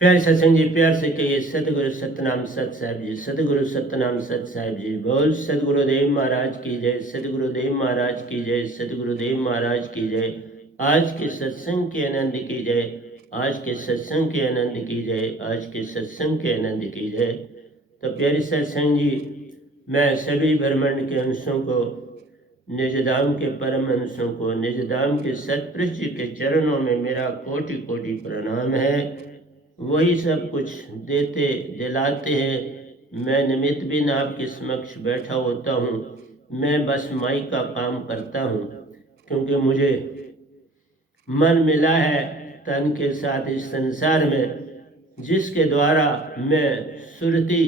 प्यारे सत्संग जी, प्यार से कहिए सतगुरु सतनाम सत साहिब जी, सतगुरु सतनाम सत साहिब जी। बोल सतगुरुदेव महाराज की जय, सतगुरुदेव महाराज की जय, सतगुरुदेव महाराज की जय। आज के सत्संग के आनंद की जय, आज के सत्संग के आनंद की जय, आज के सत्संग के आनंद की जय। तो प्यारे सत्संग जी, मैं सभी ब्रह्मांड के अंशों को, निजधाम के परम अंशों को, निजधाम के सतपुरुष जी के चरणों में मेरा कोटि कोटि प्रणाम है। वही सब कुछ देते दिलाते हैं। मैं निमित्त बिन आपके समक्ष बैठा होता हूँ। मैं बस माई का काम करता हूँ, क्योंकि मुझे मन मिला है तन के साथ इस संसार में, जिसके द्वारा मैं सुरति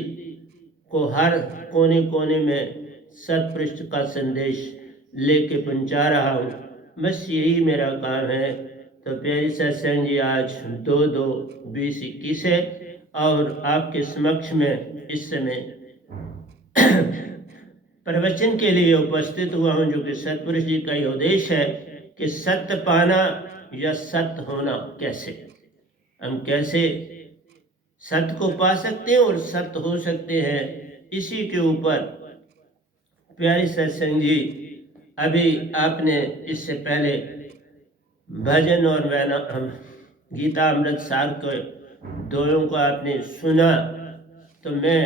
को हर कोने कोने में सतपृष्ठ का संदेश लेके पहुँचा रहा हूँ। बस यही मेरा काम है। तो प्यारी सत्संग जी, आज 2/2/2021 है और आपके समक्ष में इस समय प्रवचन के लिए उपस्थित हुआ हूँ, जो कि सतपुरुष जी का उपदेश है कि सत्य पाना या सत्य होना कैसे, हम कैसे सत्य को पा सकते हैं और सत्य हो सकते हैं। इसी के ऊपर प्यारी सत्संग जी, अभी आपने इससे पहले भजन और गीता अमृत सार के दोनों को आपने सुना। तो मैं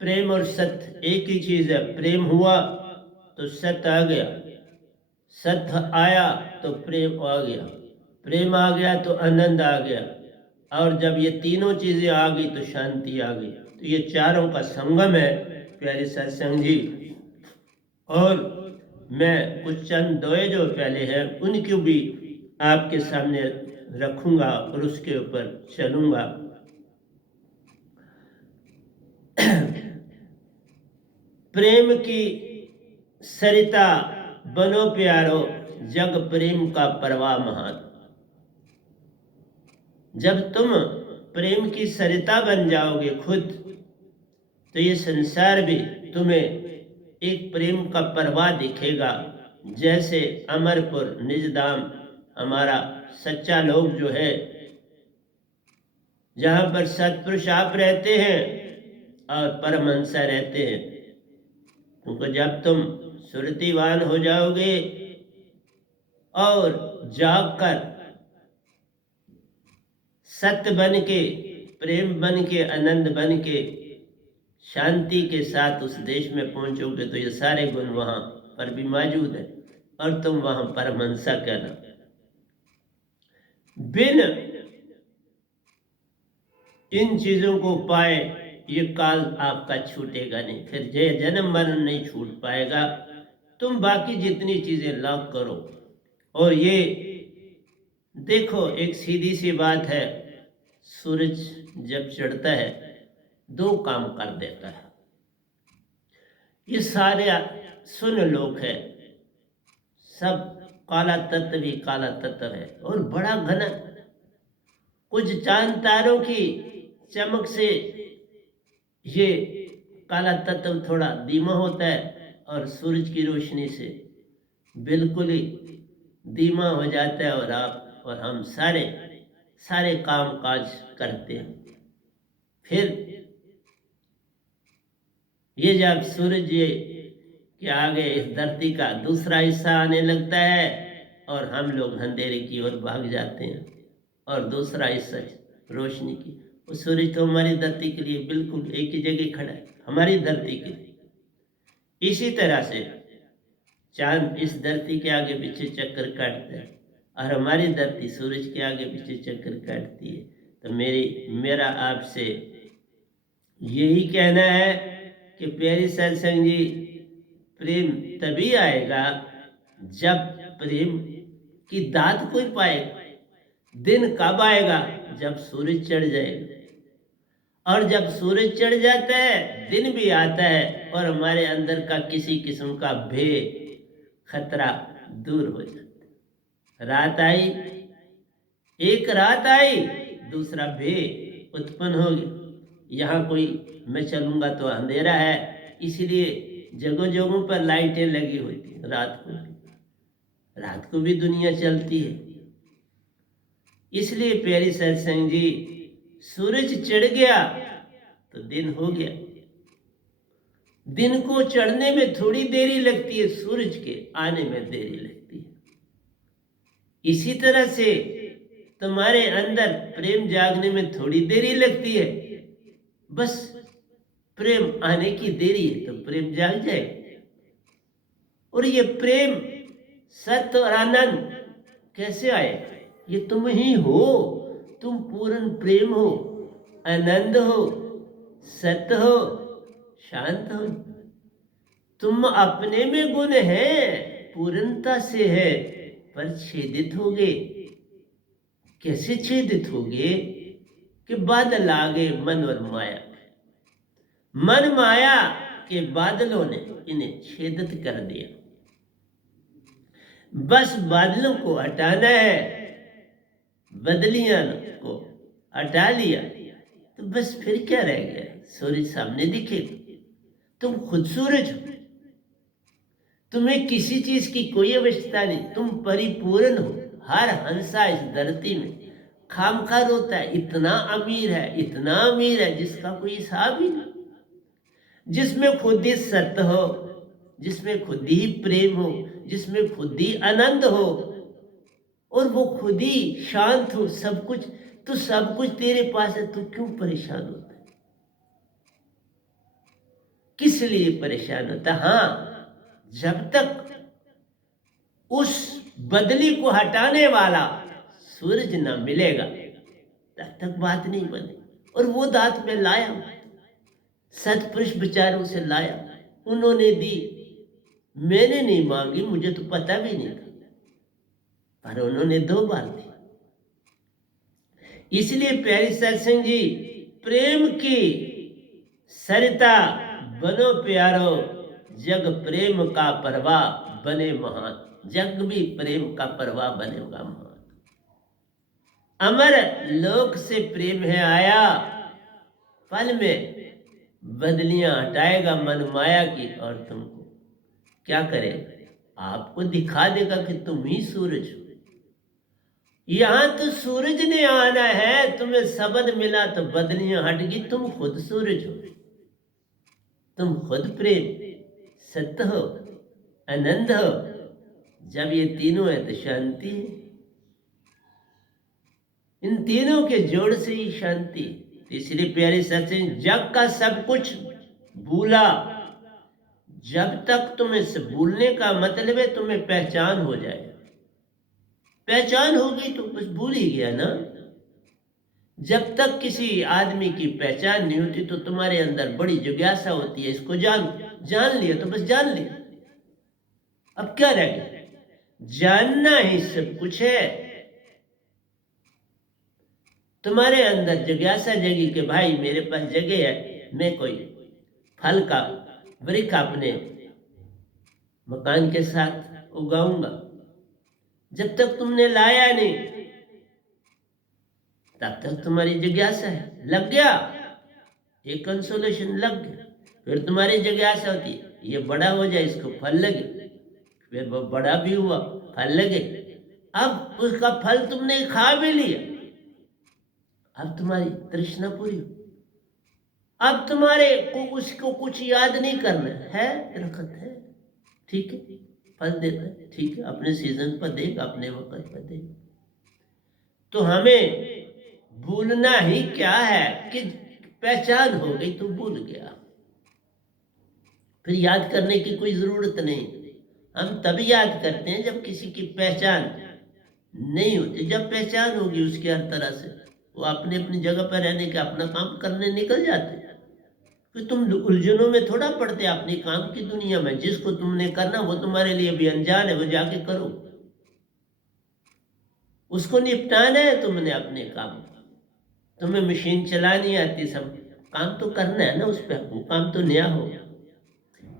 प्रेम और सत्य एक ही चीज़ है। प्रेम हुआ तो सत्य आ गया, सत्य आया तो प्रेम आ गया, प्रेम आ गया तो आनंद आ गया, और जब ये तीनों चीज़ें आ गई तो शांति आ गई। तो ये चारों का संगम है प्यारे सत्संग जी। और मैं कुछ चंद दोए जो पहले हैं उनको भी आपके सामने रखूंगा और उसके ऊपर चलूंगा। प्रेम की सरिता बनो प्यारो, जग प्रेम का प्रवाह महान। जब तुम प्रेम की सरिता बन जाओगे खुद, तो ये संसार भी तुम्हें एक प्रेम का प्रवाह दिखेगा। जैसे अमरपुर निजधाम हमारा सच्चा लोग जो है, जहाँ पर सतपुरुष आप रहते हैं और परमहंसा रहते हैं। क्योंकि जब तुम सुरतिवान हो जाओगे और जागकर सत्य बन के, प्रेम बन के, आनंद बन के, शांति के साथ उस देश में पहुंचोगे, तो ये सारे गुण वहां पर भी मौजूद है और तुम वहां परमहंसा कहना। बिन इन चीजों को पाए ये काल आपका छूटेगा नहीं, फिर जय जन्म मरण नहीं छूट पाएगा। तुम बाकी जितनी चीजें लाभ करो। और ये देखो, एक सीधी सी बात है, सूरज जब चढ़ता है दो काम कर देता है। ये सारे सुन लोग है, सब काला तत्व ही काला तत्व है और बड़ा घना। कुछ चांद तारों की चमक से ये काला तत्व थोड़ा धीमा होता है और सूरज की रोशनी से बिल्कुल ही धीमा हो जाता है, और आप और हम सारे सारे काम काज करते हैं। फिर ये जब सूरज के आगे इस धरती का दूसरा हिस्सा आने लगता है और हम लोग अंधेरे की ओर भाग जाते हैं, और दूसरा हिस्सा रोशनी की, वो सूरज तो हमारी धरती के लिए बिल्कुल एक ही जगह खड़ा है, हमारी धरती के लिए। इसी तरह से चांद इस धरती के आगे पीछे चक्कर काटता है और हमारी धरती सूरज के आगे पीछे चक्कर काटती है। तो मेरा आपसे यही कहना है कि प्यारी सत्संग जी, प्रेम तभी आएगा जब प्रेम की दात कोई पाएगा। दिन कब आएगा? जब सूरज चढ़ जाएगा, और जब सूरज चढ़ जाता है दिन भी आता है और हमारे अंदर का किसी किस्म का भय खतरा दूर हो जाता है। रात आई, एक रात आई, दूसरा भय उत्पन्न हो गया। यहाँ कोई मैं चलूंगा तो अंधेरा है, इसलिए जगह जगहों पर लाइटें लगी होती हैं। रात को भी दुनिया चलती है। इसलिए प्यारी सत्संग जी, सूरज चढ़ गया तो दिन हो गया। दिन को चढ़ने में थोड़ी देरी लगती है, सूरज के आने में देरी लगती है। इसी तरह से तुम्हारे अंदर प्रेम जागने में थोड़ी देरी लगती है, बस प्रेम आने की देरी है तो प्रेम जाग जाए। और ये प्रेम, सत्य और आनंद कैसे आए? ये तुम ही हो। तुम पूर्ण प्रेम हो, आनंद हो, सत्य हो, शांत हो। तुम अपने में गुण है, पूर्णता से है, पर छेदित हो गए। कैसे छेदित हो गए? कि बादल आ गए मन और माया। मन माया के बादलों ने इन्हें छेदित कर दिया। बस बादलों को हटाना है, बदलियां को हटा लिया तो बस फिर क्या रह गया? सूरज सामने दिखेगा। तुम खुद सूरज हो, तुम्हें किसी चीज की कोई आवश्यकता नहीं, तुम परिपूर्ण हो। हर हंसा इस धरती में खामखा रोता है, इतना अमीर है, इतना अमीर है जिसका कोई हिसाब ही नहीं, जिसमें खुद ही सत्य हो, जिसमें खुद ही प्रेम हो, जिसमें खुद ही आनंद हो, और वो खुद ही शांत हो। सब कुछ तो सब कुछ तेरे पास है, तू क्यों परेशान होता है? किस लिए परेशान होता? हाँ, जब तक उस बदली को हटाने वाला सूरज ना मिलेगा तब तक बात नहीं बनी। और वो दात में लाया, सतपुरुष विचारों से लाया, उन्होंने दी, मैंने नहीं मांगी, मुझे तो पता भी नहीं था, पर उन्होंने 2 बार दी। इसलिए प्यारी सत्संग जी, प्रेम की सरिता बनो प्यारो, जग प्रेम का प्रवाह बने महान। जग भी प्रेम का प्रवाह बनेगा महान। अमर लोक से प्रेम है आया, पल में बदलियां हटाएगा मन माया की, और तुमको क्या करेगा? आपको दिखा देगा कि तुम ही सूरज हो। यहां तो सूरज ने आना है, तुम्हें शब्द मिला तो बदलियां हट गई, तुम खुद सूरज हो, तुम खुद प्रेम, सत्य हो, आनंद हो। जब ये तीनों है तो शांति है। इन तीनों के जोड़ से ही शांति। इसलिए प्यारे सत्संग, जग का सब कुछ भूला। जब तक तुम्हें से भूलने का मतलब है तुम्हें पहचान हो जाए। पहचान हो गई तो बस भूल ही गया ना। जब तक किसी आदमी की पहचान नहीं होती तो तुम्हारे अंदर बड़ी जिज्ञासा होती है, इसको जान लिया तो बस जान लिया, अब क्या रह गया? जानना ही सब कुछ है। तुम्हारे अंदर जिज्ञासा जगी कि भाई मेरे पास जगह है, मैं कोई फल का वृक्ष अपने मकान के साथ उगाऊंगा। जब तक तुमने लाया नहीं तब तक तुम्हारी जिज्ञासा है। लग गया एक कंसोलेशन, लग गया, फिर तुम्हारी जिज्ञासा होती है ये बड़ा हो जाए, इसको फल लगे, फिर वो बड़ा भी हुआ, फल लगे, अब उसका फल तुमने खा भी लिया, अब तुम्हारी तृष्णा पूरी। अब तुम्हारे को उसको कुछ याद नहीं करना है, दरख्त है, ठीक है, फल देता है, ठीक है, अपने सीजन पर देगा, अपने वक्त पर देगा। तो हमें भूलना ही क्या है कि पहचान हो गई तो भूल गया, फिर याद करने की कोई जरूरत नहीं। हम तभी याद करते हैं जब किसी की पहचान नहीं होती। जब पहचान होगी उसकी हर तरह से, वो अपने अपनी जगह पर रहने के अपना काम करने निकल जाते हैं। तो तुम उलझनों में थोड़ा पड़ते अपने काम की दुनिया में। जिसको तुमने करना वो तुम्हारे लिए भी अनजान है, वो जाके करो, उसको निपटाना है तुमने अपने काम। तुम्हें मशीन चलानी आती, सब काम तो करना है ना उस पर, वो काम तो नया हो।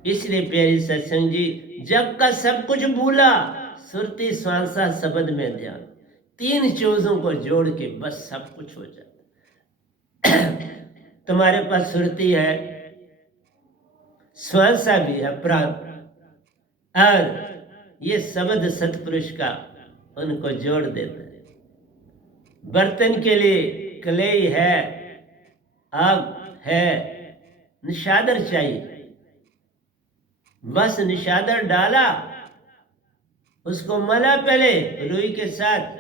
इसलिए प्यारी सत्संग जी, जग का सब कुछ भूला, सुरती श्वासा शब्द में ध्यान, 3 चीजों को जोड़ के बस सब कुछ हो जाता। तुम्हारे पास सुरती है, श्वासा भी है, प्राण, और ये शब्द सतपुरुष का उनको जोड़ देता है। बर्तन के लिए कलेई है, आग है, निशादर चाहिए। बस निशादर डाला, उसको मला पहले रुई के साथ,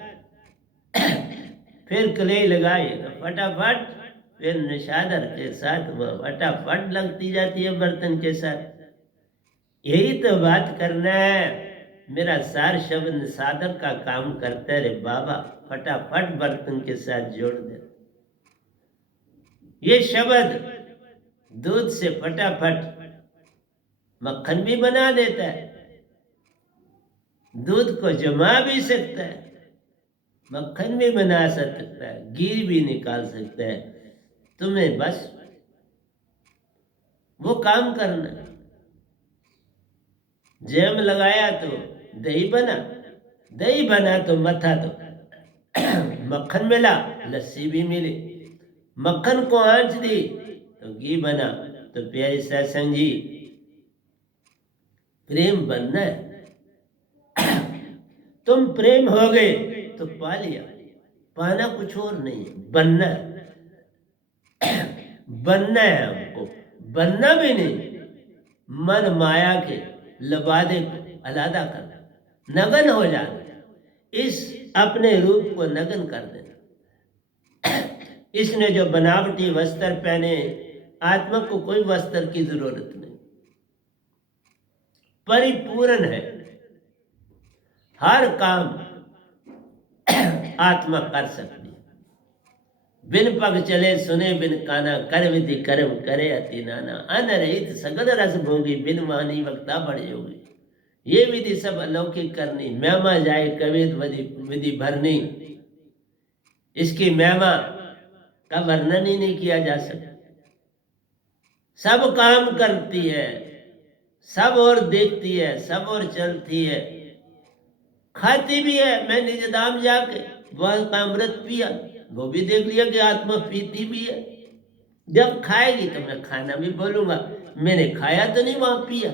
फिर कलेई लगाई तो फटाफट, फिर निशादर के साथ वो फटाफट लगती जाती है बर्तन के साथ। यही तो बात करना है। मेरा सार शब्द निशादर का काम करता है रे बाबा, फटाफट बर्तन के साथ जोड़ दे। ये शब्द दूध से फटाफट मक्खन भी बना देता है, दूध को जमा भी सकता है, मक्खन भी बना सकता है, घी भी निकाल सकता है। तुम्हें बस वो काम करना। जैम लगाया तो दही बना, दही बना तो मथा तो मक्खन मिला, लस्सी भी मिली। मक्खन को आंच दी तो घी बना। तो प्यारे सत्संग जी, प्रेम बनना है। तुम प्रेम हो गए तो पा लिया। पाना कुछ और नहीं है, बनना है। बनना है हमको, बनना भी नहीं। मन माया के लबादे को अलादा करना, नगन हो जाना, इस अपने रूप को नगन कर देना। इसने जो बनावटी वस्त्र पहने, आत्मा को कोई वस्त्र की जरूरत नहीं, परिपूर्ण है। हर काम आत्मा कर सकती है। बिन पग चले सुने बिन काना, कर विधि कर्म करे अति नाना। अनरहित सगल रस भोगी, बिन मानी वक्ता बढ़ योगी। ये विधि सब अलौकिक करनी, महिमा जाए कवित विधि भरनी। इसकी महिमा का वर्णन ही नहीं किया जा सकता। सब काम करती है, सब और देखती है, सब और चलती है, खाती भी है। मैं निज धाम जाके वह का अमृत पिया, वो भी देख लिया कि आत्मा पीती भी है। जब खाएगी तो मैं खाना भी बोलूंगा, मैंने खाया तो नहीं, वहां पिया।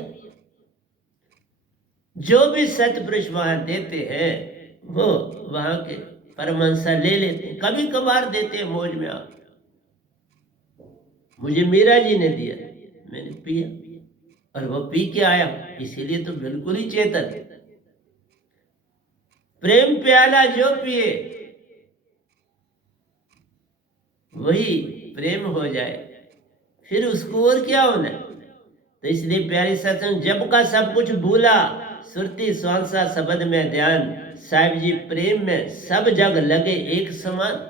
जो भी सतपुरुष वहां देते हैं वो वहां के परमहंसा ले लेते हैं, कभी कभार देते हैं मौज में। आप मुझे मीरा जी ने दिया, मैंने पिया और वो पी के आया, इसीलिए तो बिल्कुल ही चेतन। प्रेम प्याला जो पिए वही प्रेम हो जाए, फिर उसको और क्या होना। तो इसलिए प्यारी सत्संग, जब का सब कुछ भूला, सुरती स्वांसा शब्द में ध्यान। साहिब जी, प्रेम में सब जग लगे एक समान।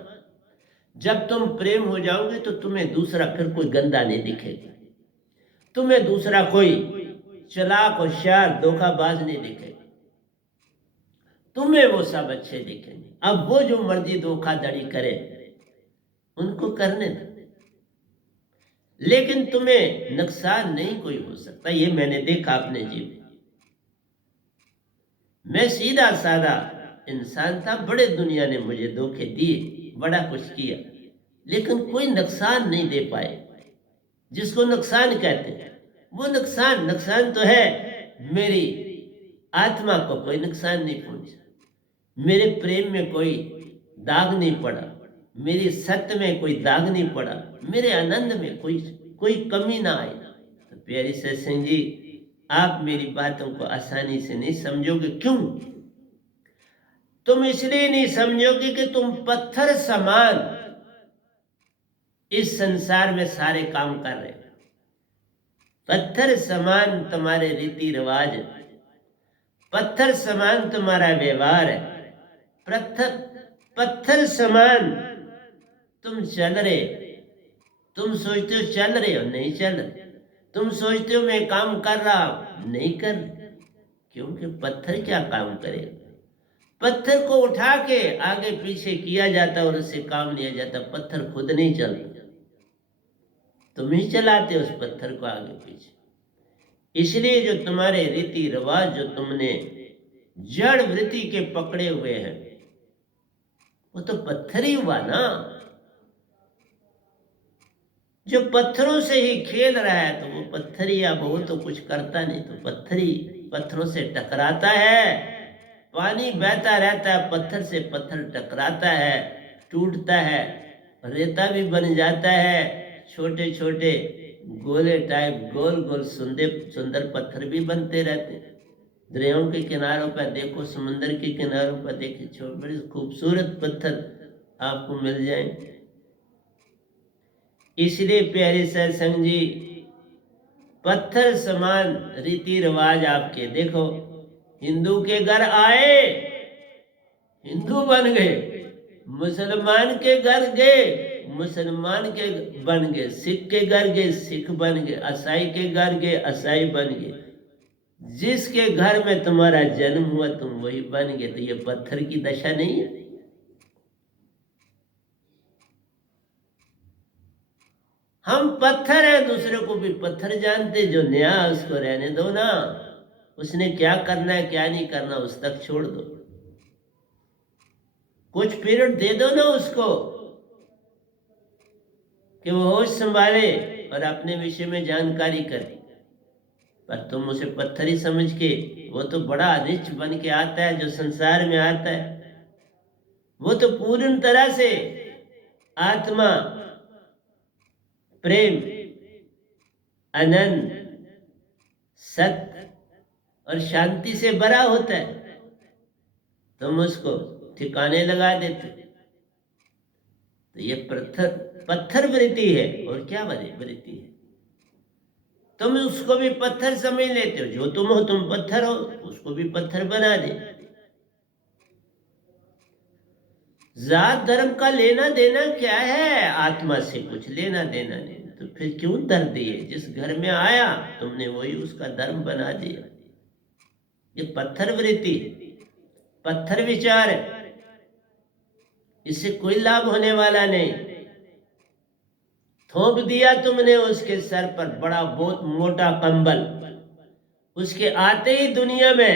जब तुम प्रेम हो जाओगे तो तुम्हें दूसरा फिर कोई गंदा नहीं दिखेगा, तुम्हें दूसरा कोई चालाक होशियार धोखाबाज नहीं दिखेगा, तुम्हें वो सब अच्छे दिखेंगे। अब वो जो मर्जी धोखाधड़ी करे उनको करने दो, लेकिन तुम्हें नुकसान नहीं कोई हो सकता। ये मैंने देखा अपने जीवन। मैं सीधा साधा इंसान था, बड़े दुनिया ने मुझे धोखे दिए, बड़ा कुछ किया, लेकिन कोई नुकसान नहीं दे पाए। जिसको नुकसान कहते हैं वो नुकसान तो है। मेरी आत्मा को कोई नुकसान नहीं पहुंचा, मेरे प्रेम में कोई दाग नहीं पड़ा, मेरे सत्य में कोई दाग नहीं पड़ा, मेरे आनंद में कोई कमी ना आई। तो प्यारी सत्संग जी, आप मेरी बातों को आसानी से नहीं समझोगे। क्यों? तुम इसलिए नहीं समझोगे कि तुम पत्थर समान इस संसार में सारे काम कर रहे हो। पत्थर समान तुम्हारे रीति रिवाज, पत्थर समान तुम्हारा व्यवहार है, पत्थर समान तुम चल रहे। तुम सोचते हो चल रहे हो, नहीं चल रहे। तुम सोचते हो मैं काम कर रहा हूं, नहीं कर, क्योंकि पत्थर क्या काम करेगा। पत्थर को उठा के आगे पीछे किया जाता और उससे काम लिया जाता, पत्थर खुद नहीं चलता, तुम ही चलाते उस पत्थर को आगे पीछे। इसलिए जो तुम्हारे रीति रिवाज, जो तुमने जड़ वृत्ति के पकड़े हुए हैं, वो तो पत्थर ही हुआ ना। जो पत्थरों से ही खेल रहा है तो वो पत्थर ही, अब वो तो कुछ करता नहीं, तो पत्थर ही पत्थरों से टकराता है। पानी बहता रहता है, पत्थर से पत्थर टकराता है, टूटता है, रेता भी बन जाता है, छोटे छोटे गोले टाइप गोल गोल सुंदर सुंदर पत्थर भी बनते रहते हैं। दरियाओं के किनारों पर देखो, समुद्र के किनारों पर देखिए, छोटे बड़े खूबसूरत पत्थर आपको मिल जाएंगे। इसलिए प्यारे सत्संग जी, पत्थर समान रीति रिवाज आपके। देखो, हिंदू के घर आए, हिंदू बन गए, मुसलमान के घर गए, मुसलमान के बन गए, सिख के घर गए, सिख बन गए, ईसाई के घर गए, ईसाई बन गए। जिसके घर में तुम्हारा जन्म हुआ तुम वही बन गए। तो ये पत्थर की दशा नहीं है? हम पत्थर हैं, दूसरे को भी पत्थर जानते। जो नया उसको रहने दो ना, उसने क्या करना है क्या नहीं करना उस तक छोड़ दो। कुछ पीरियड दे दो ना उसको कि वो होश संभाले और अपने विषय में जानकारी करे। पर तुम उसे पत्थर ही समझ के, वो तो बड़ा रिच बन के आता है जो संसार में आता है, वो तो पूर्ण तरह से आत्मा, प्रेम, आनंद, सत्य और शांति से भरा होता है। तुम उसको ठिकाने लगा देते। तो ये पत्थर वृत्ति है। और क्या वृत्ति है? तुम उसको भी पत्थर समझ लेते हो। जो तुम हो तुम पत्थर हो, उसको भी पत्थर बना दे। जात धर्म का लेना देना क्या है? आत्मा से कुछ लेना देना नहीं। तो फिर क्यों दर्द दिए? जिस घर में आया तुमने वही उसका धर्म बना दिया। ये पत्थर वृत्ति, पत्थर विचार है। इससे कोई लाभ होने वाला नहीं। थोप दिया तुमने उसके सर पर बड़ा बहुत मोटा कंबल, उसके आते ही दुनिया में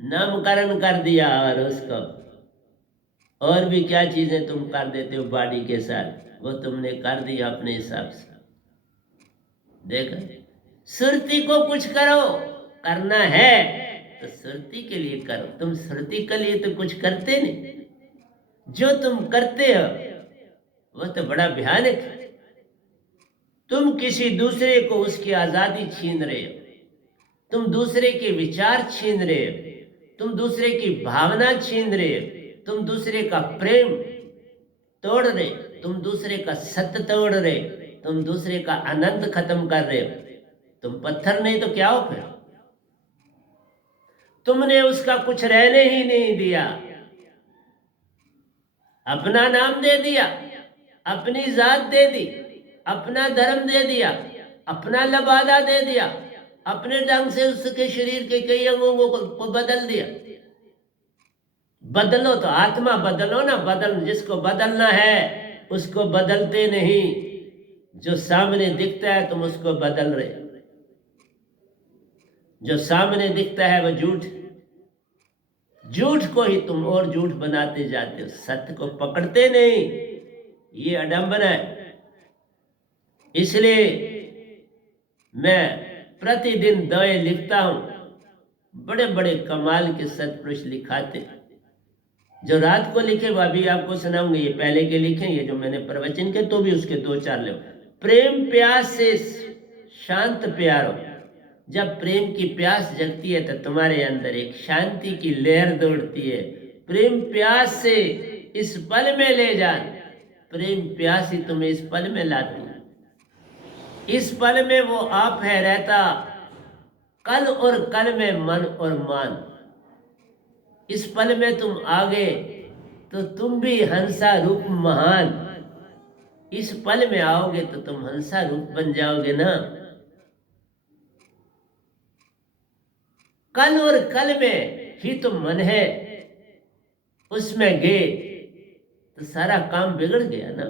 नामकरण कर दिया। और उसको और भी क्या चीजें तुम कर देते हो बॉडी के साथ, वो तुमने कर दिया अपने हिसाब से। देखो, सुरती को कुछ करो, करना है तो सुरती के लिए करो। तुम सुरती के लिए तो कुछ करते नहीं। जो तुम करते हो वो तो बड़ा भयानक है। तुम किसी दूसरे को उसकी आजादी छीन रहे हो, तुम दूसरे के विचार छीन रहे हो, तुम दूसरे की भावना छीन रहे हो, तुम दूसरे का प्रेम तोड़ रहे, तुम दूसरे का सत्य तोड़ रहे, तुम दूसरे का आनंद खत्म कर रहे हो। तुम पत्थर नहीं तो क्या हो फिर? तुमने उसका कुछ रहने ही नहीं दिया। अपना नाम दे दिया, अपनी जात दे दी, अपना धर्म दे दिया, अपना लबादा दे दिया, अपने ढंग से उसके शरीर के कई अंगों को बदल दिया। बदलो तो आत्मा बदलो ना। बदल, जिसको बदलना है उसको बदलते नहीं। जो सामने दिखता है तुम उसको बदल रहे। जो सामने दिखता है वो झूठ, झूठ को ही तुम और झूठ बनाते जाते हो, सत्य को पकड़ते नहीं। ये अडंबन है। इसलिए मैं प्रतिदिन दवाएं लिखता हूं। बड़े बड़े कमाल के सत्पुरुष लिखाते, जो रात को लिखे वो अभी आपको सुनाऊंगे। ये पहले के लिखे, ये जो मैंने प्रवचन के तो भी उसके 2-4 ले। प्रेम प्यास से शांत प्यारो। जब प्रेम की प्यास जगती है तो तुम्हारे अंदर एक शांति की लहर दौड़ती है। प्रेम प्यास से इस पल में ले जान, प्रेम प्यास ही तुम्हें इस पल में लाती है। इस पल में वो आप है रहता, कल और कल में मन और मान। इस पल में तुम आगे तो तुम भी हंसा रूप महान। इस पल में आओगे तो तुम हंसा रूप बन जाओगे ना। कल और कल में ही तुम मन है, उसमें गए तो सारा काम बिगड़ गया ना।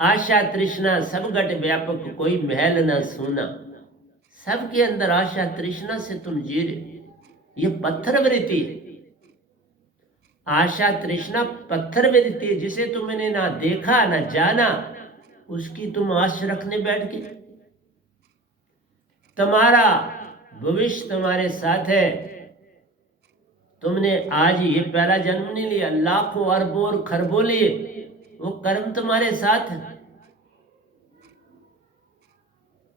आशा तृष्णा सब घट व्यापक, कोई महल ना सोना। सबके अंदर आशा तृष्णा से तुम जी रहे। ये पत्थर वृत्ति, आशा तृष्णा पत्थर वृत्ति, जिसे तुमने ना देखा ना जाना, उसकी तुम आश रखने बैठ गए। तुम्हारा भविष्य तुम्हारे साथ है। तुमने आज ये पहला जन्म नहीं लिया, लाखों अरबों और खरबों लिए। वो कर्म तुम्हारे साथ है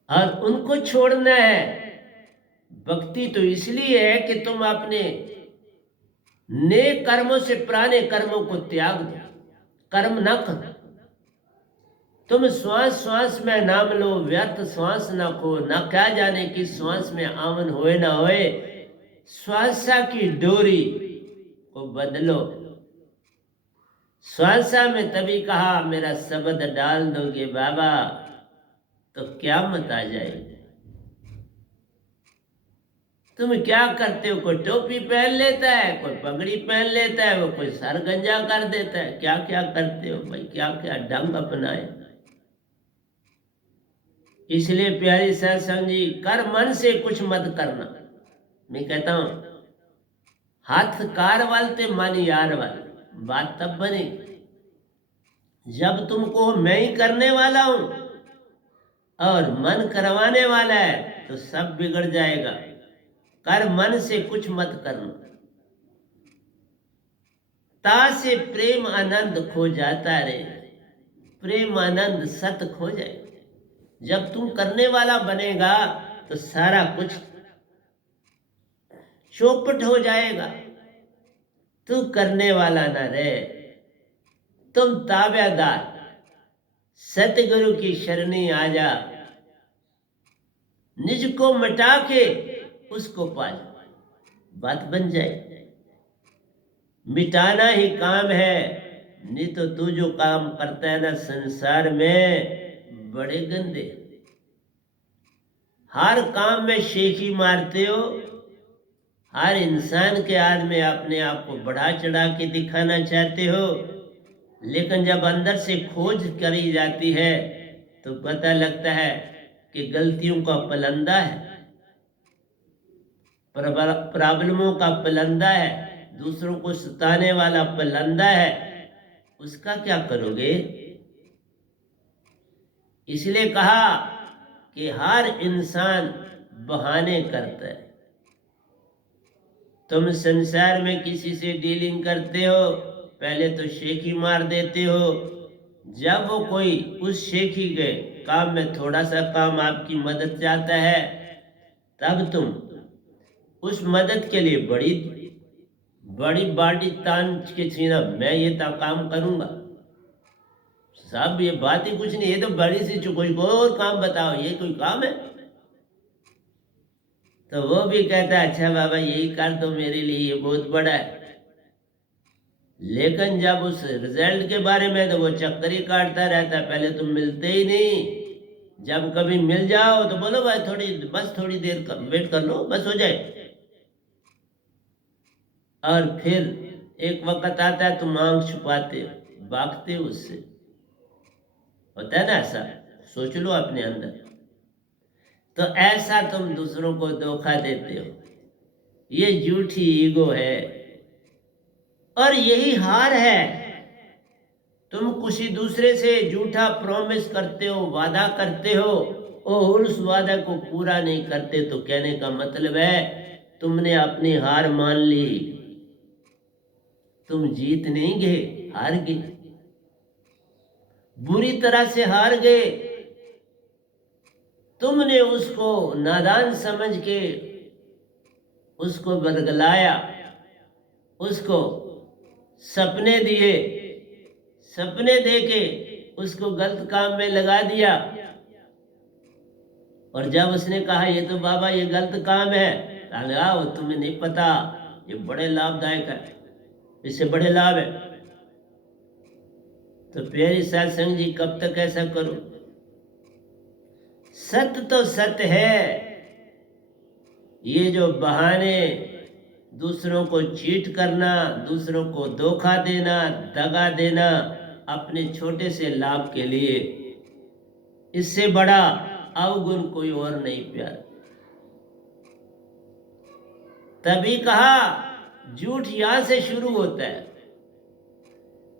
और उनको छोड़ना है। भक्ति तो इसलिए है कि तुम अपने नेक कर्मों से पुराने कर्मों को त्याग दो, कर्म न करो। तुम श्वास श्वास में नाम लो, व्यर्थ श्वास न खो, न क्या जाने कि श्वास में आवन होए ना होए। श्वासा की डोरी को बदलो। श्वासा में तभी कहा मेरा शब्द डाल दोगे बाबा तो क्या मत आ जाएगी। तुम क्या करते हो? कोई टोपी पहन लेता है, कोई पगड़ी पहन लेता है, वो कोई सर गंजा कर देता है। क्या क्या करते हो भाई, क्या क्या ढंग अपनाए। इसलिए प्यारी सत्संग जी, कर मन से कुछ मत करना। मैं कहता हूं हाथ कार वालते मन यार वाले। बात तब बने जब तुमको मैं ही करने वाला हूं और मन करवाने वाला है तो सब बिगड़ जाएगा। कर मन से कुछ मत करना। ता से प्रेम आनंद खो जाता रे। प्रेम आनंद सत खो जाए। जब तुम करने वाला बनेगा तो सारा कुछ चौपट हो जाएगा। तू करने वाला ना रहे, तुम ताबेदार। सतगुरु की शरणी आ जा, निज को मिटा के उसको पा जा। बात बन जाए। मिटाना ही काम है। नहीं तो तू जो काम करता है ना संसार में बड़े गंदे। हर काम में शेखी मारते हो। हर इंसान के आज में अपने आप को बढ़ा चढ़ा के दिखाना चाहते हो, लेकिन जब अंदर से खोज करी जाती है तो पता लगता है कि गलतियों का पलंदा है, प्रॉब्लमों का पलंदा है, दूसरों को सताने वाला पलंदा है। उसका क्या करोगे? इसलिए कहा कि हर इंसान बहाने करता है। तुम संसार में किसी से डीलिंग करते हो, पहले तो शेखी मार देते हो। जब वो कोई उस शेखी के काम में थोड़ा सा काम आपकी मदद चाहता है, तब तुम उस मदद के लिए बड़ी बड़ी बाटी तान के सीना मैं ये काम करूंगा। साहब ये बात ही कुछ नहीं, ये तो बड़ी सी कोई और काम बताओ, ये कोई काम है? तो वो भी कहता है अच्छा बाबा यही कर दो मेरे लिए, ये बहुत बड़ा है। लेकिन जब उस रिजल्ट के बारे में तो वो चक्कर ही काटता रहता है। पहले तुम मिलते ही नहीं, जब कभी मिल जाओ तो बोलो भाई थोड़ी देर वेट कर लो, बस हो जाए। और फिर एक वक्त आता है तुम आंख छुपाते हो, भागते हो उससे। होता है ना ऐसा? सोच लो अपने अंदर। तो ऐसा तुम दूसरों को धोखा देते हो। ये झूठी ईगो है और यही हार है। तुम किसी दूसरे से झूठा प्रॉमिस करते हो, वादा करते हो और उस वादा को पूरा नहीं करते, तो कहने का मतलब है तुमने अपनी हार मान ली। तुम जीत नहीं गए, हार गए, बुरी तरह से हार गए। तुमने उसको नादान समझ के उसको बरगलाया, उसको सपने दिए, सपने देके उसको गलत काम में लगा दिया। और जब उसने कहा ये तो बाबा ये गलत काम है, वो तुम्हें नहीं पता, ये बड़े लाभदायक है, इससे बड़े लाभ है। तो प्यारी सत्संग जी कब तक ऐसा करो? सत्य तो सत्य है। ये जो बहाने, दूसरों को चीट करना, दूसरों को धोखा देना, दगा देना अपने छोटे से लाभ के लिए, इससे बड़ा अवगुण कोई और नहीं प्यार। तभी कहा झूठ यहां से शुरू होता है,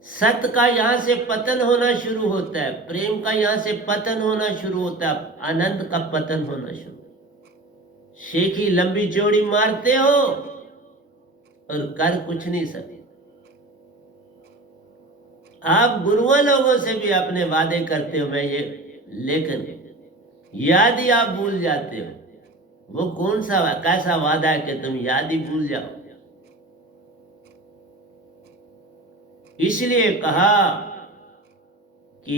सत्य का यहां से पतन होना शुरू होता है, प्रेम का यहां से पतन होना शुरू होता है, आनंद का पतन होना शुरू। शेखी लंबी चौड़ी मारते हो और कर कुछ नहीं सकते। आप गुरुओं लोगों से भी अपने वादे करते हो मैं ये, लेकिन याद ही आप भूल जाते हो। वो कौन सा कैसा वादा है कि तुम याद ही भूल जाओ। इसलिए कहा कि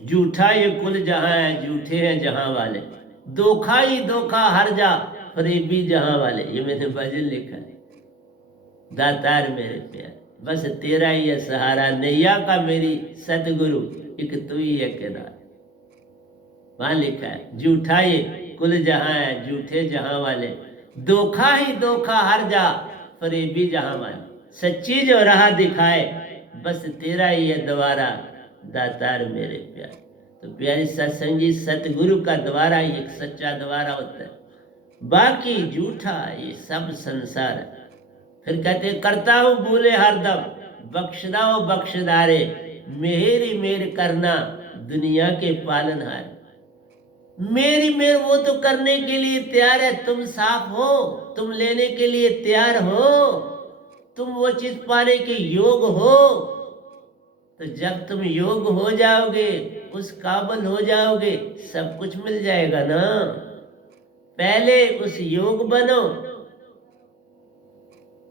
झूठा ये कुल जहां है, झूठे हैं जहां वाले, धोखा ही धोखा हर जा, फरेबी जहां वाले। ये मैंने भजन लिखा है। दातार मेरे प्यार, बस तेरा ही है सहारा, नैया का मेरी सतगुरु, एक तू ही है किनारा। वहां लिखा है झूठा ये कुल जहां है, झूठे जहां वाले, धोखा ही धोखा हर जा, फरेबी जहां वाले। सच्ची जो राह दिखाए, बस तेरा ही है द्वारा, दातार मेरे प्यार। तो प्यारी सत्संग जी, सतगुरु का द्वारा ही एक सच्चा द्वारा होता है, बाकी झूठा ये सब संसार है। फिर कहते करता हूं भूले हरदम, बख्शना हो बख्शदारे, मेरी मेर करना दुनिया के पालनहार। मेरी मेर वो तो करने के लिए तैयार है, तुम साफ हो, तुम लेने के लिए तैयार हो, तुम वो चीज पाने के योग हो। तो जब तुम योग हो जाओगे, उस काबिल हो जाओगे, सब कुछ मिल जाएगा ना। पहले उस योग बनो।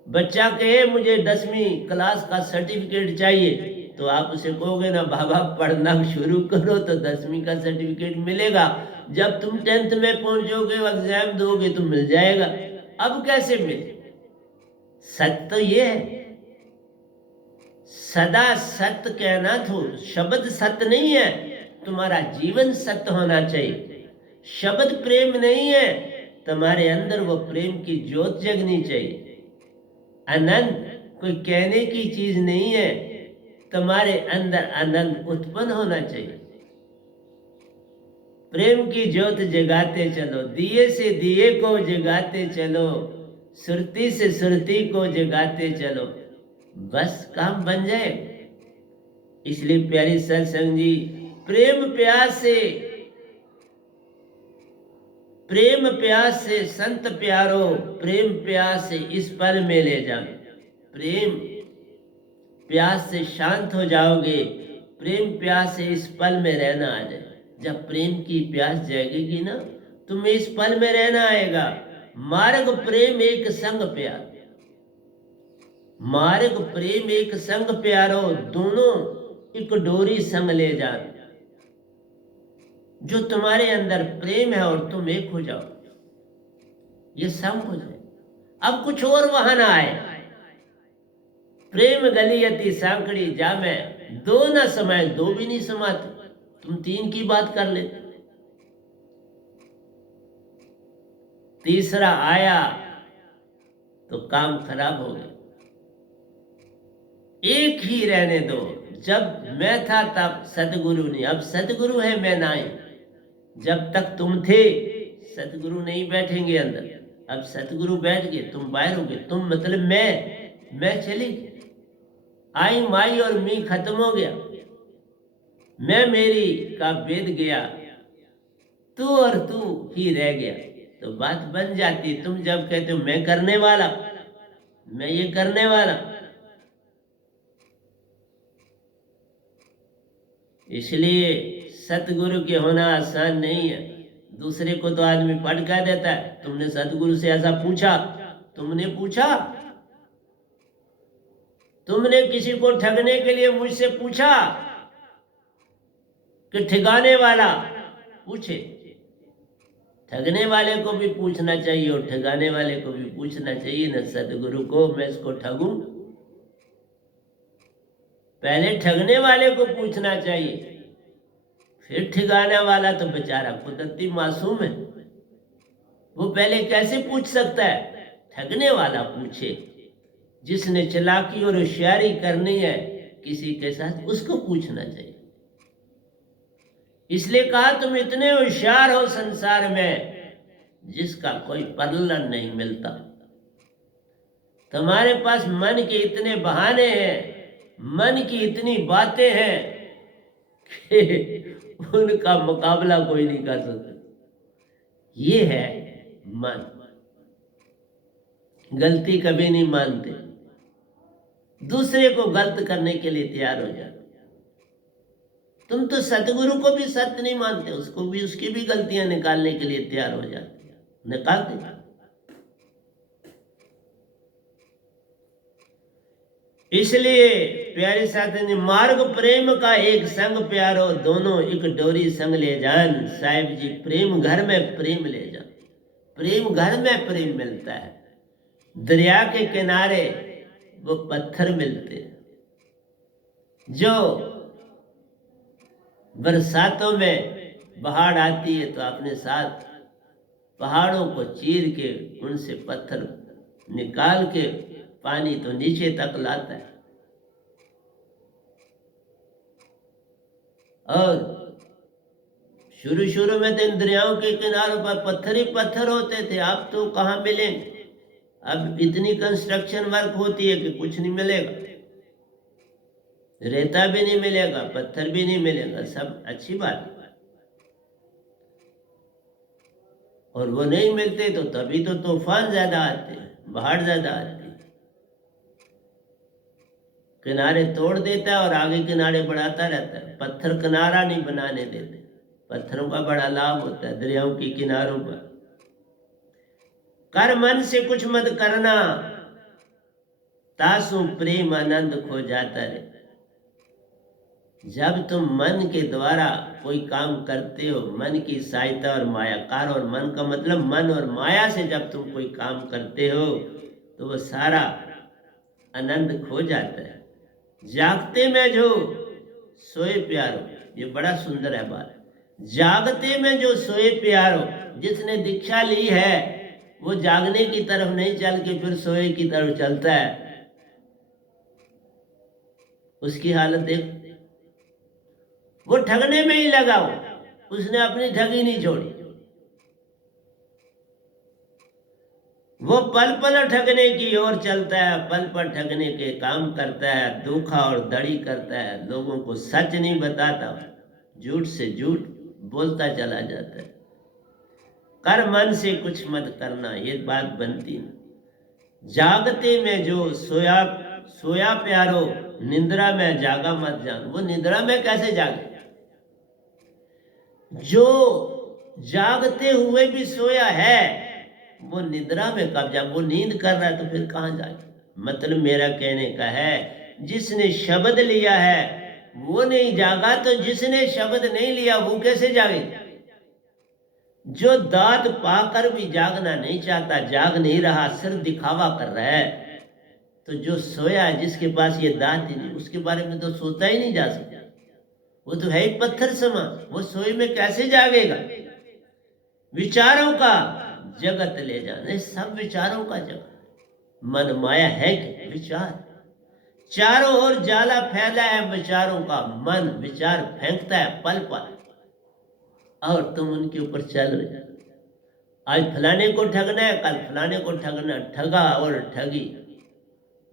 बच्चा कहे मुझे 10वीं क्लास का सर्टिफिकेट चाहिए, तो आप उसे कहोगे ना बाबा पढ़ना शुरू करो तो 10वीं का सर्टिफिकेट मिलेगा। जब तुम 10th में पहुंचोगे, एग्जाम दोगे तो मिल जाएगा। अब कैसे मिले? सत्य तो ये है, सदा सत्य कहना तो शब्द सत्य नहीं है, तुम्हारा जीवन सत्य होना चाहिए। शब्द प्रेम नहीं है, तुम्हारे अंदर वो प्रेम की ज्योत जगनी चाहिए। आनंद कोई कहने की चीज नहीं है, तुम्हारे अंदर आनंद उत्पन्न होना चाहिए। प्रेम की ज्योत जगाते चलो, दिए से दिए को जगाते चलो, सुरती से सुरती को जगाते चलो, बस काम बन जाए। इसलिए प्यारी सत्संग जी, प्रेम प्यास से संत प्यारो, प्रेम प्यास से इस पल में ले जाओ। प्रेम प्यास से शांत हो जाओगे, प्रेम प्यास से इस पल में रहना आ जाए। जब प्रेम की प्यास जागेगी ना, तुम्हें इस पल में रहना आएगा। मार्ग प्रेम एक संग प्यार, मार्ग प्रेम एक संग प्यारो, दोनों एक डोरी संग ले जान। जो तुम्हारे अंदर प्रेम है और तुम एक हो जाओ, ये संग हो जाए। अब कुछ और वहां ना आए। प्रेम गलियती सांकड़ी जामे, दो न समय, दो भी नहीं समाते। तुम 3 की बात कर लेते, तीसरा आया तो काम खराब हो गया। एक ही रहने दो। जब मैं था तब सतगुरु नहीं, अब सतगुरु है मैं नहीं। जब तक तुम थे, सतगुरु नहीं बैठेंगे अंदर। अब सतगुरु बैठ गए, तुम बाहर हो गए। तुम मतलब मैं चली गई, आई माई और मी खत्म हो गया। मैं मेरी का भेद गया, तू और तू ही रह गया। तो बात बन जाती। तुम जब कहते हो मैं करने वाला, मैं ये करने वाला, इसलिए सतगुरु के होना आसान नहीं है। दूसरे को तो आदमी पढ़ कह देता है, तुमने सतगुरु से ऐसा पूछा, तुमने पूछा, तुमने किसी को ठगने के लिए मुझसे पूछा कि ठिकाने वाला पूछे। ठगने वाले को भी पूछना चाहिए और ठगाने वाले को भी पूछना चाहिए ना, सतगुरु को मैं इसको ठगूं। पहले ठगने वाले को पूछना चाहिए, फिर ठिकाने वाला तो बेचारा कुदरती मासूम है, वो पहले कैसे पूछ सकता है? ठगने वाला पूछे, जिसने चालाकी और होशियारी करनी है किसी के साथ, उसको पूछना चाहिए। इसलिए कहा तुम इतने होशियार हो संसार में, जिसका कोई परलन नहीं मिलता। तुम्हारे पास मन के इतने बहाने हैं, मन की इतनी बातें हैं कि उनका मुकाबला कोई नहीं कर सकता। ये है मन, गलती कभी नहीं मानते। दूसरे को गलत करने के लिए तैयार हो जाते। तुम तो सतगुरु को भी सत्य नहीं मानते, उसको भी उसकी भी गलतियां निकालने के लिए तैयार हो जाते, निकालते। इसलिए प्यारे साथी ने मार्ग प्रेम का एक संग प्यारो, दोनों एक डोरी संग ले जान। साहिब जी प्रेम घर में प्रेम ले जान। प्रेम घर में प्रेम मिलता है। दरिया के किनारे वो पत्थर मिलते हैं जो बरसातों में बाढ़ आती है तो अपने साथ पहाड़ों को चीर के उनसे पत्थर निकाल के पानी तो नीचे तक लाता है। और शुरू शुरू में तो इन दरियाओं के किनारों पर पत्थर ही पत्थर होते थे, अब तो कहाँ मिलेंगे। अब इतनी कंस्ट्रक्शन वर्क होती है कि कुछ नहीं मिलेगा, रेता भी नहीं मिलेगा, पत्थर भी नहीं मिलेगा, सब अच्छी बात है। और वो नहीं मिलते तो तभी तो तूफान ज्यादा आते हैं, बाढ़ ज्यादा आती है। किनारे तोड़ देता है और आगे किनारे बढ़ाता रहता है। पत्थर किनारा नहीं बनाने देते। पत्थरों का बड़ा लाभ होता है दरियाओं के किनारों पर। कर मन से कुछ मत करना, तासु प्रेम आनंद खो जाता है। जब तुम मन के द्वारा कोई काम करते हो, मन की सहायता और माया, कार और मन का मतलब मन और माया से जब तुम कोई काम करते हो तो वो सारा आनंद खो जाता है। जागते में जो सोए प्यारो, ये बड़ा सुंदर है बात। जागते में जो सोए प्यारो, जिसने दीक्षा ली है वो जागने की तरफ नहीं चल के फिर सोए की तरफ चलता है, उसकी हालत देख। वो ठगने में ही लगा हो, उसने अपनी ठगी नहीं छोड़ी। वो पल पल ठगने की ओर चलता है, पल पल ठगने के काम करता है, धोखा और दड़ी करता है, लोगों को सच नहीं बताता, झूठ से झूठ बोलता चला जाता है। कर मन से कुछ मत करना, ये बात बनती नहीं। जागते में जो सोया सोया प्यारो, निंद्रा में जागा मत जान। वो निंद्रा में कैसे जागे? जो जागते हुए भी सोया है वो निद्रा में कब जाए? वो नींद कर रहा है तो फिर कहां जाए? मतलब मेरा कहने का है, जिसने शब्द लिया है वो नहीं जागा तो जिसने शब्द नहीं लिया वो कैसे जागे? जो दांत पाकर भी जागना नहीं चाहता, जाग नहीं रहा, सिर्फ दिखावा कर रहा है, तो जो सोया है जिसके पास ये दांत ही नहीं, उसके बारे में तो सोचा ही नहीं जा सकता। वो तो है ही पत्थर समा, वो सोए में कैसे जागेगा? विचारों का जगत ले जाने, सब विचारों का जगत। मन माया है कि विचार, चारों ओर जाला फैला है विचारों का। मन विचार फेंकता है पल पल और तुम उनके ऊपर चल रहे। आज फलाने को ठगना है, कल फलाने को ठगना, ठगा और ठगी।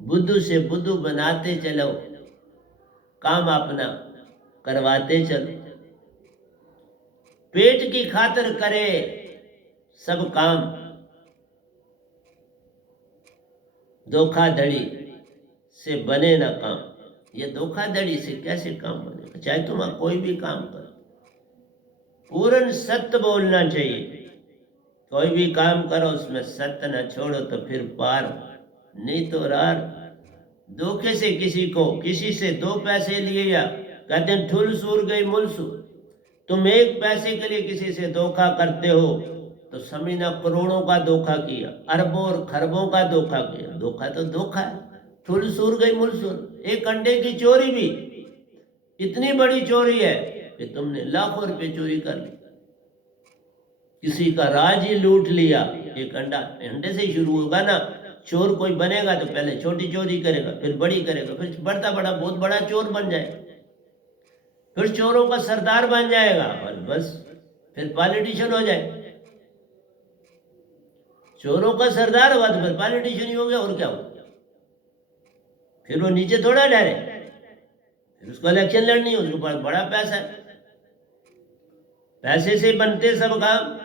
बुद्धू से बुद्धू बनाते चलो, काम अपना करवाते चलो। पेट की खातिर करे सब काम, धोखाधड़ी से बने ना काम। ये धोखाधड़ी से कैसे काम बनेगा? चाहे तुम कोई भी काम करो, पूर्ण सत्य बोलना चाहिए। कोई भी काम करो उसमें सत्य न छोड़ो तो फिर पार, नहीं तो रार। धोखे से किसी से 2 पैसे लिए, या कहते हैं ठुल सूर गई मुलसू। तुम 1 पैसे के लिए किसी से धोखा करते हो तो समझना करोड़ों का धोखा किया, अरबों और खरबों का धोखा किया। धोखा तो धोखा है, ठुल सूर गई मुलसूर। एक अंडे की चोरी भी इतनी बड़ी चोरी है कि तुमने लाखों रुपए चोरी कर ली, किसी का राज ही लूट लिया। एक अंडे से ही शुरू होगा ना। चोर कोई बनेगा तो पहले छोटी चोरी करेगा, फिर बड़ी करेगा, फिर बढ़ता बड़ा बहुत बड़ा चोर बन जाएगा, फिर चोरों का सरदार बन जाएगा और बस फिर पॉलिटिशियन हो जाए। चोरों का सरदार हुआ तो फिर पॉलिटिशियन ही हो गया, और क्या हो? फिर वो नीचे थोड़ा डरे, फिर उसको इलेक्शन लड़नी, उसके पास बड़ा पैसा है, पैसे से बनते सब काम।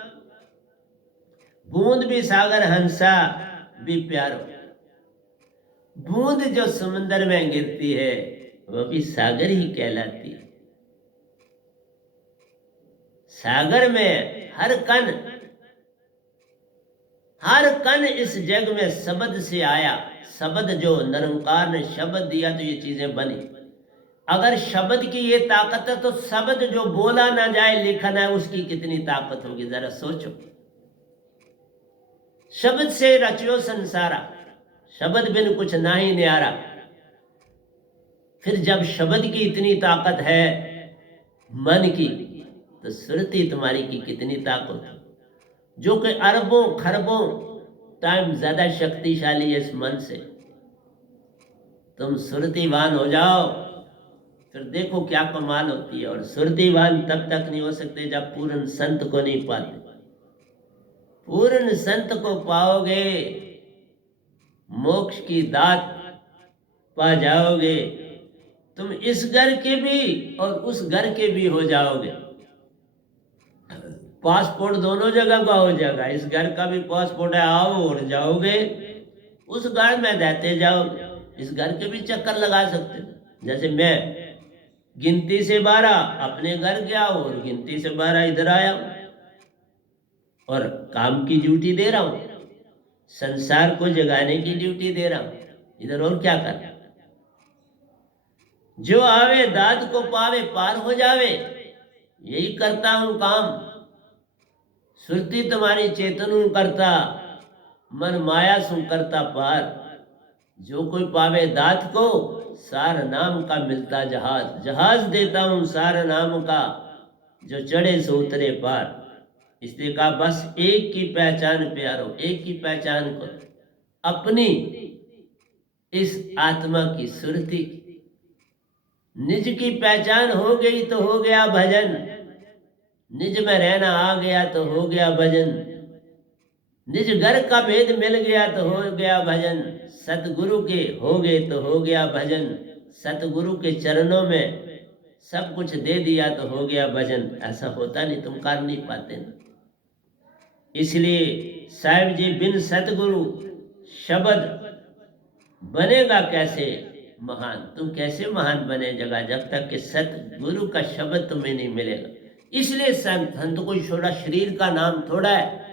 बूंद भी सागर हंसा भी प्यारो, बूंद जो समुद्र में गिरती है वो भी सागर ही कहलाती है। सागर में हर कण इस जग में शब्द से आया। शब्द जो निरंकार ने शब्द दिया तो ये चीजें बनी। अगर शब्द की ये ताकत है तो शब्द जो बोला ना जाए लिखा ना है उसकी कितनी ताकत होगी, जरा सोचो। शब्द से रचियो संसारा, शब्द बिन कुछ ना ही न्यारा। फिर जब शब्द की इतनी ताकत है मन की, तो सुरती तुम्हारी की कितनी ताकत है, जो कि अरबों खरबों टाइम ज्यादा शक्तिशाली है इस मन से। तुम सुरतीवान हो जाओ, फिर देखो क्या कमाल होती है। और सुरतीवान तब तक नहीं हो सकते जब पूर्ण संत को नहीं पाते। पूर्ण संत को पाओगे, मोक्ष की दात पा जाओगे। तुम इस घर के भी और उस घर के भी हो जाओगे। पासपोर्ट दोनों जगह का हो जाएगा। इस घर का भी पासपोर्ट है, आओ और जाओगे। उस घर में रहते जाओगे, इस घर के भी चक्कर लगा सकते हो। जैसे मैं गिनती से 12 अपने घर गया और गिनती से 12 इधर आया और काम की ड्यूटी दे रहा हूं, संसार को जगाने की ड्यूटी दे रहा हूं इधर। और क्या कर, जो आवे दाद को पावे पार हो जावे, यही करता हूं काम। सुरती तुम्हारी चेतन करता, मन माया सु करता पार। जो कोई पावे दात को, सार नाम का मिलता जहाज। जहाज देता हूं सार नाम का, जो चढ़े सो उतरे पार। इसलिए कहा बस एक की पहचान प्यारो, एक की पहचान को अपनी इस आत्मा की सुरती। निज की पहचान हो गई तो हो गया भजन, निज में रहना आ गया तो हो गया भजन। निज घर का भेद मिल गया तो हो गया भजन। सतगुरु के हो गए तो हो गया भजन। सतगुरु के चरणों में सब कुछ दे दिया तो हो गया भजन। ऐसा होता नहीं, तुम कर नहीं पाते ना। इसलिए साहिब जी, बिन सतगुरु शब्द बनेगा कैसे महान। तुम कैसे महान बने जगह जब तक कि सतगुरु का शब्द तुम्हें नहीं मिलेगा। इसलिए संत कोई छोड़ा शरीर का नाम थोड़ा है।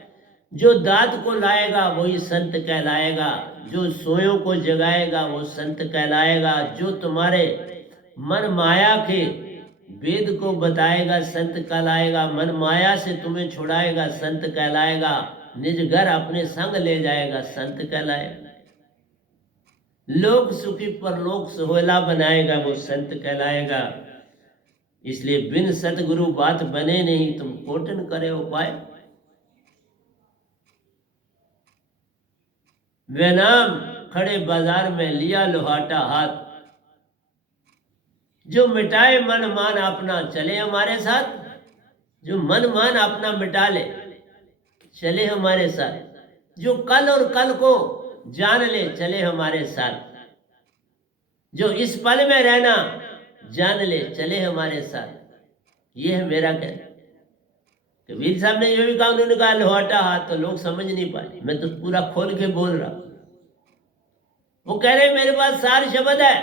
जो दाद को लाएगा वही संत कहलाएगा, जो सोयों को जगाएगा वो संत कहलाएगा, जो तुम्हारे मन माया के वेद को बताएगा संत कहलाएगा, मन माया से तुम्हें छुड़ाएगा संत कहलाएगा, निज घर अपने संग ले जाएगा संत कहलाएगा, लोक सुखी परलोक सोहला बनाएगा वो संत कहलाएगा। इसलिए बिन सतगुरु बात बने नहीं, तुम कोटन करे उपाय। वे नाम खड़े बाजार में लिया लोहाटा हाथ, जो मिटाए मन मान अपना चले हमारे साथ। जो मन मान अपना मिटा ले चले हमारे साथ, जो कल और कल को जान ले चले हमारे साथ, जो इस पल में रहना जान ले चले हमारे साथ। ये है मेरा कहना। कबीर साहब ने ये भी कहा, उन्होंने कहा लोहाटा हाथ, तो लोग समझ नहीं पाए। मैं तो पूरा खोल के बोल रहा हूं। वो कह रहे मेरे पास सार शब्द है,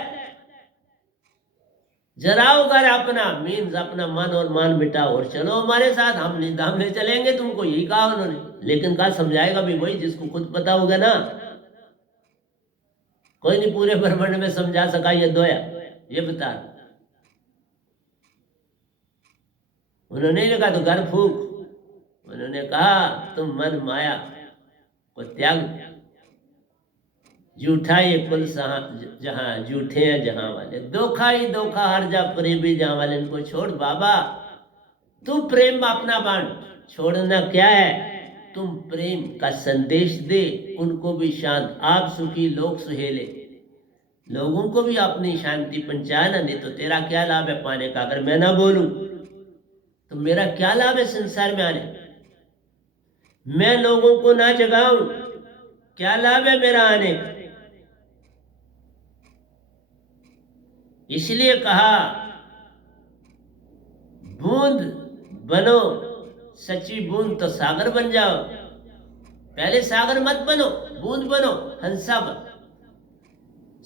जराओ घर अपना, मीन्स अपना मन और मान मिटाओ और चलो हमारे साथ, हम निदाम ले चलेंगे तुमको। यही कहा उन्होंने। लेकिन कहा समझाएगा भी वही जिसको खुद पता होगा ना। कोई नहीं पूरे ब्रह्मांड में समझा सका ये दोया, ये बता। उन्होंने कहा तो घर फूक। उन्होंने कहा तुम मन माया को त्याग, झूठा ये कुल जहां, झूठे हैं जहां वाले, धोखा ही धोखा हर जा प्रेमी जहां वाले। इनको छोड़ बाबा, तू प्रेम अपना बांट। छोड़ना क्या है, तुम प्रेम का संदेश दे, उनको भी शांत। आप सुखी लोग सुहेले, लोगों को भी अपनी शांति पहुंचाना। नहीं तो तेरा क्या लाभ है पाने का। अगर मैं ना बोलूं तो मेरा क्या लाभ है संसार में आने। मैं लोगों को ना जगाऊं, क्या लाभ है मेरा आने का। इसलिए कहा बूंद बनो, सच्ची बूंद तो सागर बन जाओ। पहले सागर मत बनो, बूंद बनो, हंसा बनो।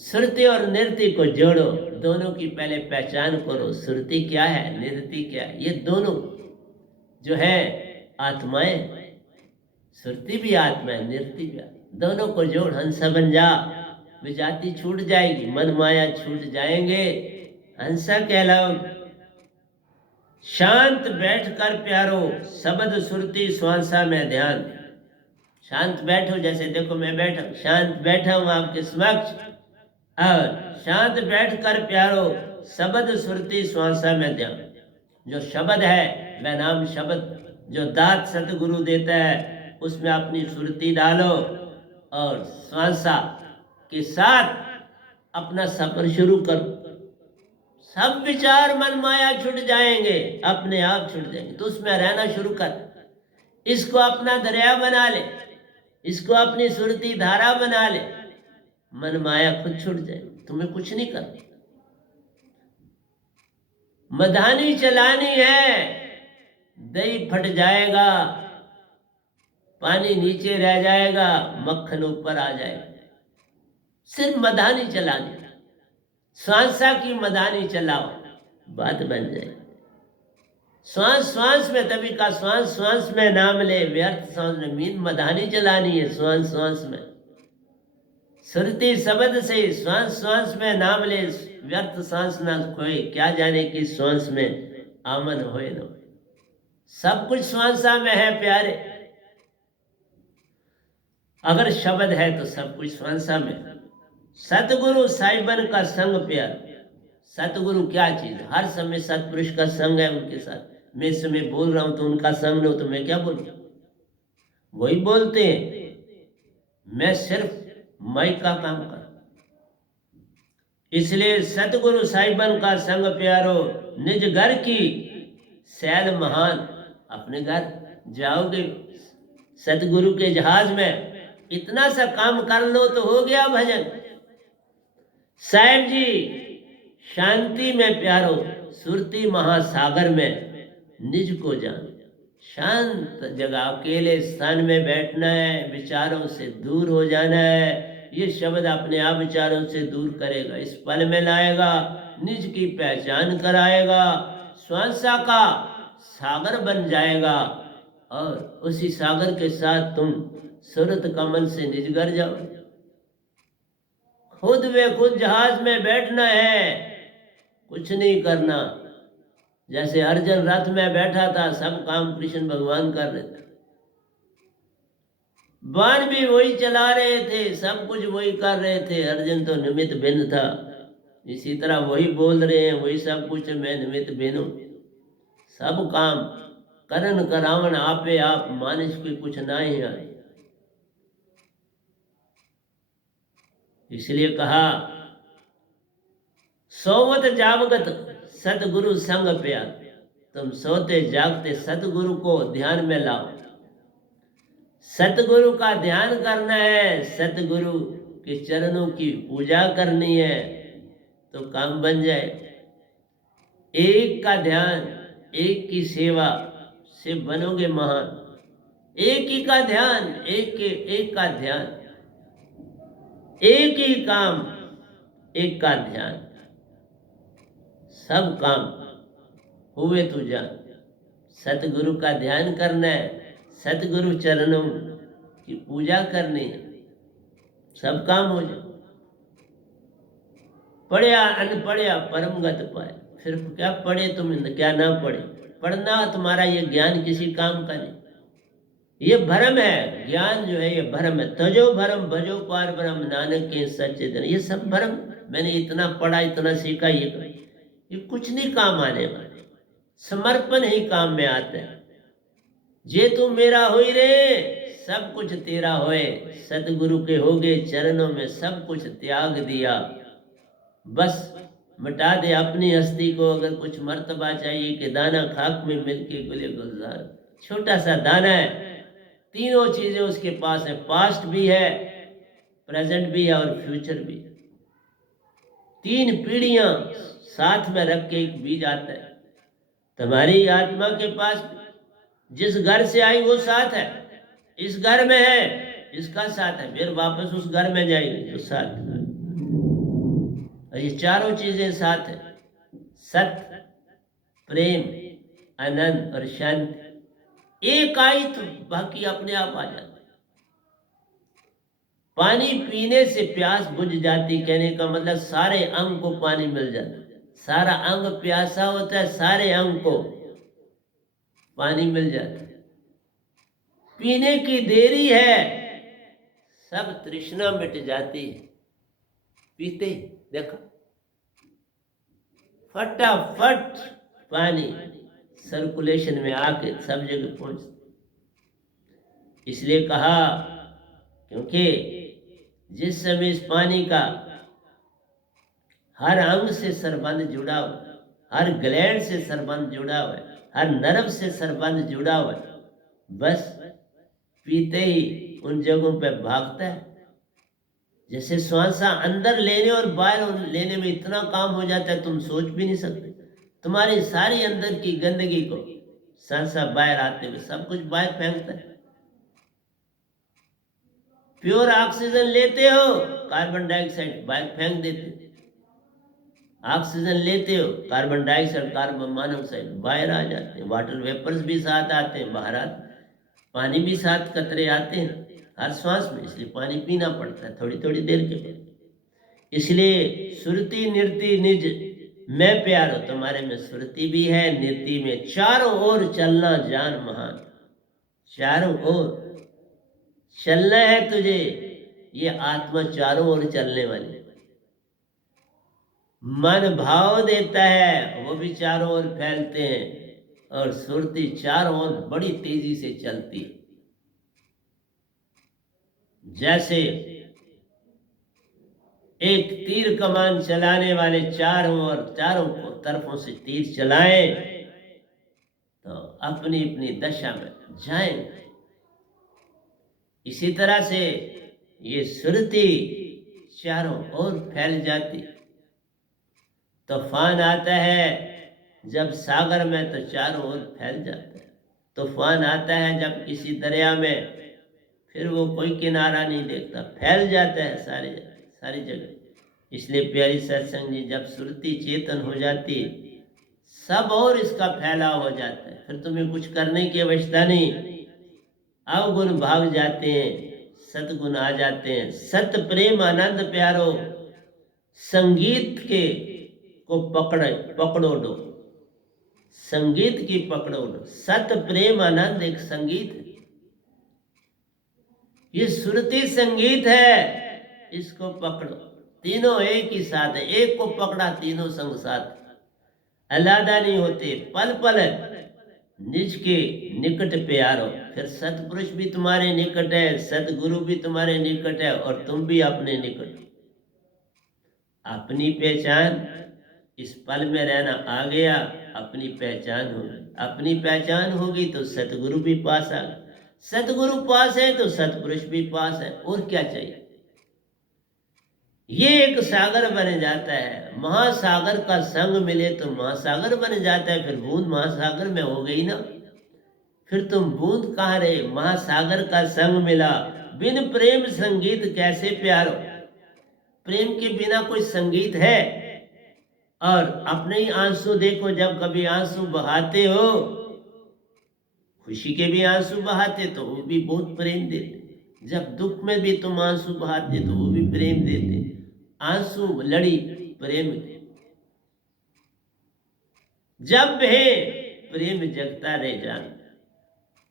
श्रुति और नृत्य को जोड़ो, दोनों की पहले पहचान करो। श्रुति क्या है, नृत्य क्या है, ये दोनों जो है आत्माएं, श्रुति भी आत्मा है, नृत्य भी आत्मा। दोनों को जोड़, हंसा बन जा, विजाति छूट जाएगी, मन माया छूट जाएंगे, हंसा कहलाओ। शांत बैठकर प्यारो, शब्द सुरती श्वासा में ध्यान। शांत बैठो, जैसे देखो मैं बैठा, शांत बैठा हूं आपके समक्ष, और शांत बैठकर प्यारो, शब्द सुरती श्वासा में ध्यान। जो शब्द है वह नाम शब्द, जो दात सतगुरु देता है उसमें अपनी सुरती डालो, और श्वासा के साथ अपना सफर शुरू करो। सब विचार मन माया छूट जाएंगे, अपने आप छूट जाएंगे, तो उसमें रहना शुरू कर। इसको अपना दरिया बना ले, इसको अपनी सुरती धारा बना ले, मन माया खुद छूट जाए, तुम्हें कुछ नहीं करना। मधानी चलानी है, दही फट जाएगा, पानी नीचे रह जाएगा, मक्खन ऊपर आ जाएगा। सिर्फ मधानी चलानी, श्वासा की मधानी चलाओ, बात बन जाए। श्वास श्वास में, तभी का श्वास श्वास में नाम ले, व्यर्थ श्वास में, मीन मधानी चलानी है श्वास श्वास में। सुरती शब्द से श्वास श्वास में नाम ले, व्यर्थ सांस ना खोए, क्या जाने कि श्वास में आमन होए न होए। सब कुछ श्वासा में है प्यारे, अगर शब्द है तो सब कुछ श्वासा में। सतगुरु साहिबन का संग प्यार। सतगुरु क्या चीज, हर समय सतपुरुष का संग है उनके साथ। मैं इस समय बोल रहा हूं तो उनका संग न हो तो मैं क्या बोलूं, वही बोलते हैं, मैं सिर्फ माइक का काम कर। इसलिए सतगुरु साहिबन का संग प्यारो, निज घर की सैल महान। अपने घर जाओगे सतगुरु के जहाज में, इतना सा काम कर लो तो हो गया भजन। साहिब जी शांति में प्यारो, सुरती महासागर में निज को जान। शांत जगह अकेले स्थान में बैठना है, विचारों से दूर हो जाना है। ये शब्द अपने आप विचारों से दूर करेगा, इस पल में लाएगा, निज की पहचान कराएगा, श्वासा का सागर बन जाएगा, और उसी सागर के साथ तुम सूरत कमल से निजगर जाओ। खुद वे खुद जहाज में बैठना है, कुछ नहीं करना। जैसे अर्जुन रथ में बैठा था, सब काम कृष्ण भगवान कर रहे थे, बाण भी वही चला रहे थे, सब कुछ वही कर रहे थे, अर्जुन तो निमित्त भिन्न था। इसी तरह वही बोल रहे हैं, वही सब कुछ, मैं निमित्त भिन्न हूं। सब काम करन करावन आपे आप, मानिस कोई कुछ ना ही आए। इसलिए कहा सोवत जावगत सतगुरु संग प्यार। तुम सोते जागते सतगुरु को ध्यान में लाओ। सतगुरु का ध्यान करना है, सतगुरु के चरणों की पूजा करनी है, तो काम बन जाए। एक का ध्यान, एक की सेवा से बनोगे महान। एक ही का ध्यान, एक का ध्यान, एक ही काम, एक का ध्यान, सब काम हुए तू जान। सतगुरु का ध्यान करना है, सतगुरु चरणों की पूजा करनी है, सब काम हो जाए। पढ़या अनपढ़या परम गत पाए। फिर क्या पढ़े तुम, क्या ना पढ़े, पढ़ना तुम्हारा ये ज्ञान किसी काम का नहीं। ये भ्रम है, ज्ञान जो है ये भ्रम है। तजो भ्रम भजो पार ब्रह्म, नानक के सच्चे धन। ये सब भ्रम, मैंने इतना पढ़ा इतना सीखा, ये कुछ नहीं काम आने वाले। समर्पण ही काम में आता है। जे तू मेरा होई रे, सब कुछ तेरा होए। सतगुरु के होगे चरणों में, सब कुछ त्याग दिया, बस मिटा दे अपनी हस्ती को। अगर कुछ मर्तबा चाहिए कि दाना खाक में मिलके गुले गुलजार, छोटा सा दाना है, तीनों चीजें उसके पास है। पास्ट भी है, प्रेजेंट भी है और फ्यूचर भी। तीन पीढ़ियां साथ में रख के एक बीज आता है। तुम्हारी आत्मा के पास जिस घर से आई वो साथ है, इस घर में है, इसका साथ है, फिर वापस उस घर में जाएगी जो साथ है। और ये चारों चीजें साथ है, सत्य, प्रेम, आनंद और शांति। एक आई तो बाकी अपने आप आ जाता। पानी पीने से प्यास बुझ जाती, कहने का मतलब सारे अंग को पानी मिल जाता। सारा अंग प्यासा होता है, सारे अंग को पानी मिल जाता है। पीने की देरी है, सब तृष्णा मिट जाती है। पीते देखो फटाफट पानी सर्कुलेशन में आके सब जगह पहुंचता। इसलिए कहा, क्योंकि जिस समय इस पानी का हर अंग से संबंध जुड़ा हुआ, हर ग्लैंड से संबंध जुड़ा हुआ है, हर नर्व से संबंध जुड़ा हुआ है, बस पीते ही उन जगहों पे भागता है। जैसे श्वासा अंदर लेने और बाहर लेने में इतना काम हो जाता है, तुम सोच भी नहीं सकते। तुम्हारी सारी अंदर की गंदगी को सांसा बाहर आते हुए सब कुछ बाहर फेंकता है। प्योर ऑक्सीजन लेते हो, कार्बन डाइऑक्साइड बाहर फेंक देते। ऑक्सीजन लेते हो, कार्बन डाइऑक्साइड, कार्बन मोनोऑक्साइड बाहर आ जाते हैं। वाटर वेपर्स भी साथ आते हैं, बाहर आते। पानी भी साथ कतरे आते हैं हर श्वास में, इसलिए पानी पीना पड़ता है थोड़ी थोड़ी देर के बाद। इसलिए सुरति नृति निज मैं प्यारो, तुम्हारे में सुरति भी है, नृति में चारों ओर चलना जान महान। चारों ओर चलना है तुझे, ये आत्मा चारों ओर चलने वाली। मन भाव देता है, वो भी चारों ओर फैलते हैं, और सुरति चारों ओर बड़ी तेजी से चलती है। जैसे एक तीर कमान चलाने वाले चारों तरफों से तीर चलाएं तो अपनी अपनी दशा में जाएं। इसी तरह से ये सुरति चारों ओर फैल जाती। तूफान आता है जब सागर में तो चारों ओर फैल जाता है। तूफान आता है जब किसी दरिया में, फिर वो कोई किनारा नहीं देखता, फैल जाता है सारी जगह। इसलिए प्यारी सत्संग जी, जब सुरति चेतन हो जाती सब और इसका फैलाव हो जाता है, फिर तुम्हें कुछ करने की आवश्यकता नहीं। अवगुण भाग जाते हैं, सतगुण आ जाते हैं। सत प्रेम आनंद प्यारो, संगीत के को पकड़ो दो, संगीत की पकड़ो दो। सत प्रेम आनंद एक संगीत है, ये सुरती संगीत है, इसको पकड़ो। तीनों एक ही साथ है, एक को पकड़ा तीनों संग साथ, अलग नहीं होते। पल पल निज के निकट प्यारो। फिर सतपुरुष भी तुम्हारे निकट है, सतगुरु भी तुम्हारे निकट है, और तुम भी अपने निकट। अपनी पहचान इस पल में रहना आ गया, अपनी पहचान होगी। अपनी पहचान होगी तो सतगुरु भी पास आ गया, सतगुरु पास है तो सतपुरुष भी पास है, और क्या चाहिए। ये एक सागर बन जाता है। महासागर का संग मिले तो महासागर बन जाता है। फिर बूंद महासागर में हो गई ना, फिर तुम बूंद कहाँ रहे, महासागर का संग मिला। बिन प्रेम संगीत कैसे प्यारो, प्रेम के बिना कोई संगीत है। और अपने ही आंसू देखो, जब कभी आंसू बहाते हो, खुशी के भी आंसू बहाते तो वो भी बहुत प्रेम देते। जब दुख में भी तुम आंसू बहाते तो वो भी प्रेम देते। आंसू लड़ी प्रेम की, जब है प्रेम जगता रह जान।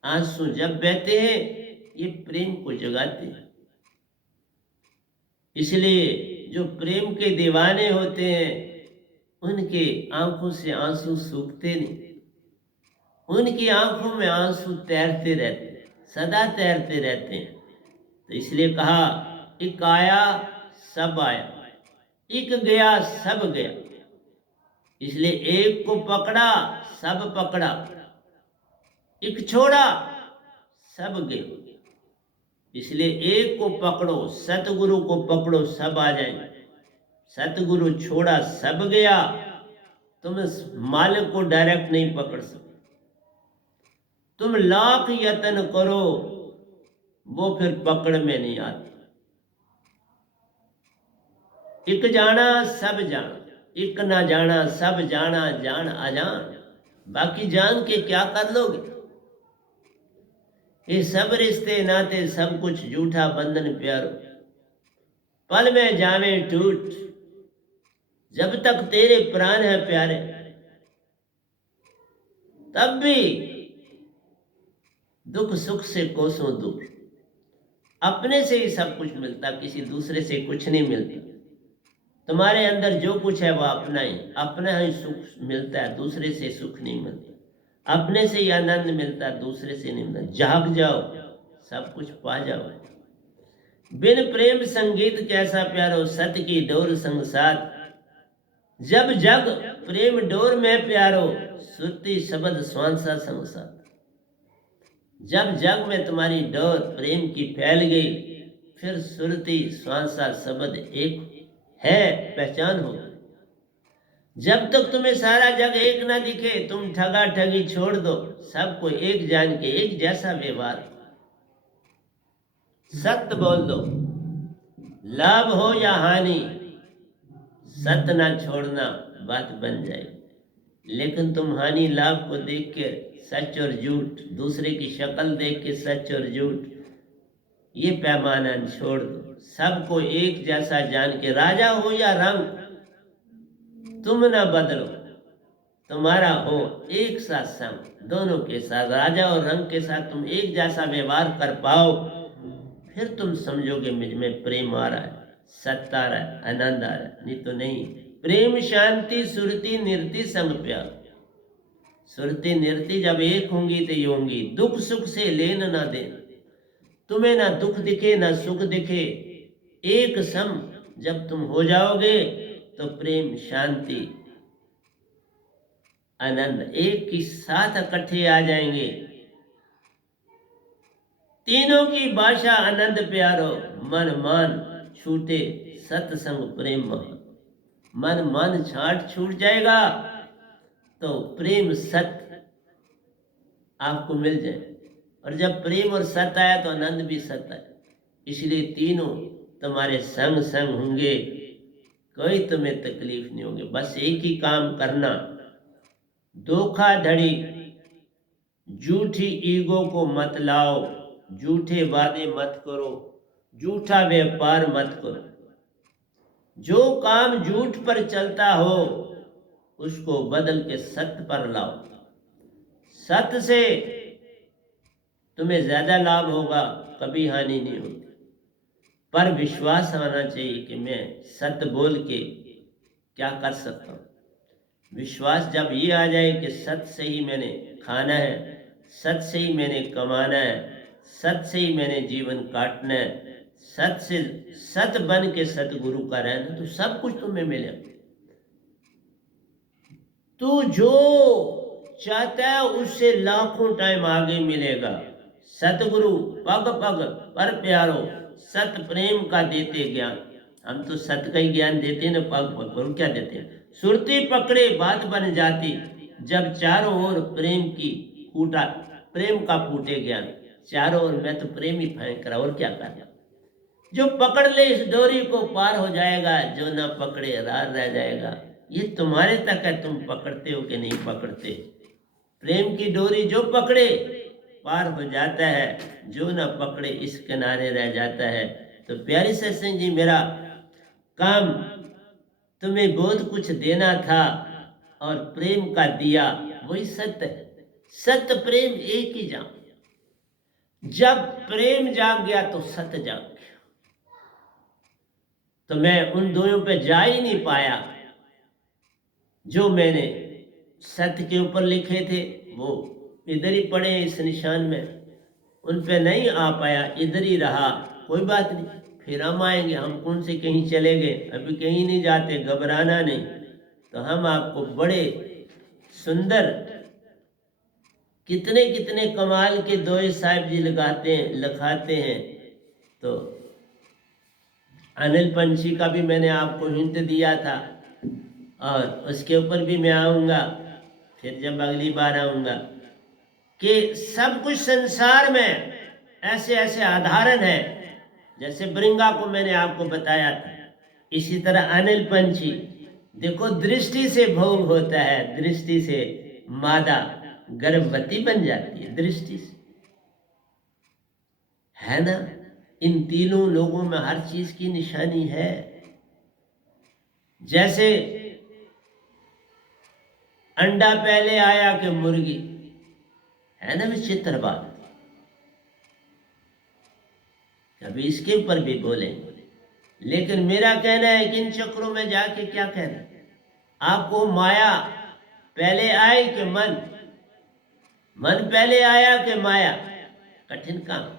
आंसू जब बहते हैं ये प्रेम को जगाते हैं। इसलिए जो प्रेम के दीवाने होते हैं उनके आंखों से आंसू सूखते नहीं, उनकी आंखों में आंसू तैरते रहते हैं, सदा तैरते रहते हैं। तो इसलिए कहा, एक आया सब आया, एक गया सब गया। इसलिए एक को पकड़ा सब पकड़ा, एक छोड़ा सब गए। इसलिए एक को पकड़ो, सतगुरु को पकड़ो, सब आ जाएंगे। सतगुरु छोड़ा सब गया। तुम मालिक को डायरेक्ट नहीं पकड़ सकते, तुम लाख यत्न करो वो फिर पकड़ में नहीं आता। एक जाना सब जान, एक ना जाना सब जाना, जान अजान, बाकी जान के क्या कर लोगे। ये सब रिश्ते नाते सब कुछ झूठा बंधन प्यारो, पल में जावे टूट, जब तक तेरे प्राण है प्यारे तब भी दुख सुख से कोसों दूर। अपने से ही सब कुछ मिलता, किसी दूसरे से कुछ नहीं मिलता। तुम्हारे अंदर जो कुछ है वो अपना ही सुख मिलता है, दूसरे से सुख नहीं मिलता। अपने से ही आनंद मिलता है, दूसरे से नहीं मिलता। जाग जाओ, सब कुछ पा जाओ। बिन प्रेम संगीत कैसा प्यारो, सत की डोर संग साथ, जब जग प्रेम डोर में प्यारो, सुरती शब्द स्वांसा संग साथ। जब जग में तुम्हारी डोर प्रेम की फैल गई, फिर सुरती स्वांसा शब्द एक है, पहचान हो। जब तक तुम्हें सारा जग एक ना दिखे, तुम ठगा ठगी छोड़ दो, सबको एक जान के एक जैसा व्यवहार। सत्य बोल दो, लाभ हो या हानि, सत्य ना छोड़ना, बात बन जाएगी। लेकिन तुम हानि लाभ को देख के सच और झूठ, दूसरे की शक्ल देख के सच और झूठ, ये पैमाना छोड़ दो। सबको एक जैसा जान के, राजा हो या रंग तुम ना बदलो, तुम्हारा हो एक साथ संग। दोनों के साथ, राजा और रंग के साथ तुम एक जैसा व्यवहार कर पाओ, फिर तुम समझोगे मुझ में प्रेम आ रहा है, सत्य आ रहा है, आनंद आ रहा है। नहीं तो नहीं। प्रेम शांति सुरति निर्ति संग प्यार। सुरति निर्ति जब एक होंगी तो ये होंगी, दुख सुख से लेन ना दे, तुम्हें ना दुख दिखे ना सुख दिखे, एक सम जब तुम हो जाओगे तो प्रेम शांति आनंद एक ही साथ इकट्ठे आ जाएंगे। तीनों की भाषा आनंद प्यारो, मन मान छूटे सत्संग प्रेम महान। मन मन छाट छूट जाएगा तो प्रेम सत्य आपको मिल जाए, और जब प्रेम और सत्य आया तो आनंद भी सत्य है। इसलिए तीनों तुम्हारे संग संग होंगे, कोई तुम्हें तकलीफ नहीं होगी। बस एक ही काम करना, धोखाधड़ी झूठी ईगो को मत लाओ, झूठे वादे मत करो, झूठा व्यापार मत करो। जो काम झूठ पर चलता हो उसको बदल के सत्य पर लाओ। सत्य से तुम्हें ज्यादा लाभ होगा, कभी हानि नहीं होगी। पर विश्वास आना चाहिए कि मैं सत्य बोल के क्या कर सकता हूँ। विश्वास जब ये आ जाए कि सत्य से ही मैंने खाना है, सत्य से ही मैंने कमाना है, सत्य से ही मैंने जीवन काटना है, सत्य से सत्य बन के सतगुरु का रहना, तो सब कुछ तुम्हें मिलेगा। तू जो चाहता है उससे लाखों टाइम आगे मिलेगा। सतगुरु पग पग पर प्यारो, सत प्रेम का देते ज्ञान। हम तो सत्य का ही ज्ञान देते ना, पग पग पर क्या देते हैं। सुरती पकड़े बात बन जाती, जब चारों ओर प्रेम का फूटे ज्ञान। चारों ओर मैं तो प्रेम ही फेंक रहा, और क्या करना। जो पकड़ ले इस डोरी को पार हो जाएगा, जो ना पकड़े रार रह जाएगा। ये तुम्हारे तक है, तुम पकड़ते हो कि नहीं पकड़ते। प्रेम की डोरी जो पकड़े पार हो जाता है, जो ना पकड़े इस किनारे रह जाता है। तो प्यारी सत्संग जी, मेरा काम तुम्हें बहुत कुछ देना था और प्रेम का दिया, वही सत्य है। सत्य प्रेम एक ही जान। जब प्रेम जाग गया तो सत्य जाग गया। तो मैं उन दोनों पे जा ही नहीं पाया। जो मैंने सत्य के ऊपर लिखे थे वो इधर ही पड़े इस निशान में, उन पे नहीं आ पाया, इधर ही रहा। कोई बात नहीं, फिर हम आएंगे। हम कौन से कहीं चले गए, अभी कहीं नहीं जाते, घबराना नहीं। तो हम आपको बड़े सुंदर कितने कितने कमाल के दोहे साहिब जी लिखाते हैं। तो अनिल पंछी का भी मैंने आपको हिंट दिया था, और उसके ऊपर भी मैं आऊँगा फिर जब अगली बार आऊँगा, कि सब कुछ संसार में ऐसे ऐसे आधारण है। जैसे ब्रिंगा को मैंने आपको बताया था, इसी तरह अनिल पंछी, देखो दृष्टि से भोग होता है, दृष्टि से मादा गर्भवती बन जाती है, दृष्टि से, है ना। इन तीनों लोगों में हर चीज की निशानी है। जैसे अंडा पहले आया कि मुर्गी, है ना विचित्र बात। कभी इसके ऊपर भी बोलेंगे, लेकिन मेरा कहना है कि इन चक्रों में जाके क्या कहना है, आपको माया पहले आए कि मन, मन पहले आया कि माया, कठिन काम।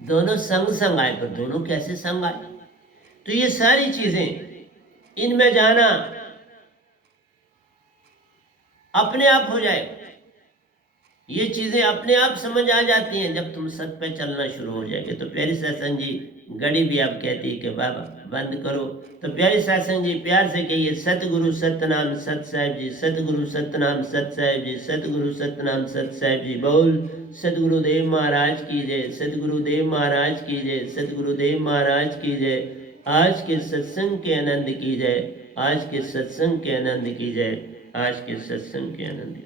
दोनों संग संग आए, पर दोनों कैसे संग आए? तो ये सारी चीजें, इनमें जाना अपने आप हो जाए, ये चीजें अपने आप समझ आ जाती हैं जब तुम सत पे चलना शुरू हो जाएंगे। तो प्यारी सत्संग जी घड़ी भी आप कहती है कि बाबा बंद करो, तो प्यारी सत्संग जी प्यार से कहिए, सतगुरु सतनाम सत साहिब जी, सतगुरु सतनाम सत साहिब जी, सतगुरु सतनाम सत साहिब जी। बोल सतगुरुदेव महाराज की जय, सतगुरुदेव महाराज की जय, सतगुरुदेव महाराज की जय। आज के सत्संग के आनंद की जय, आज के सत्संग के आनंद की जय, आज के सत्संग के आनंद।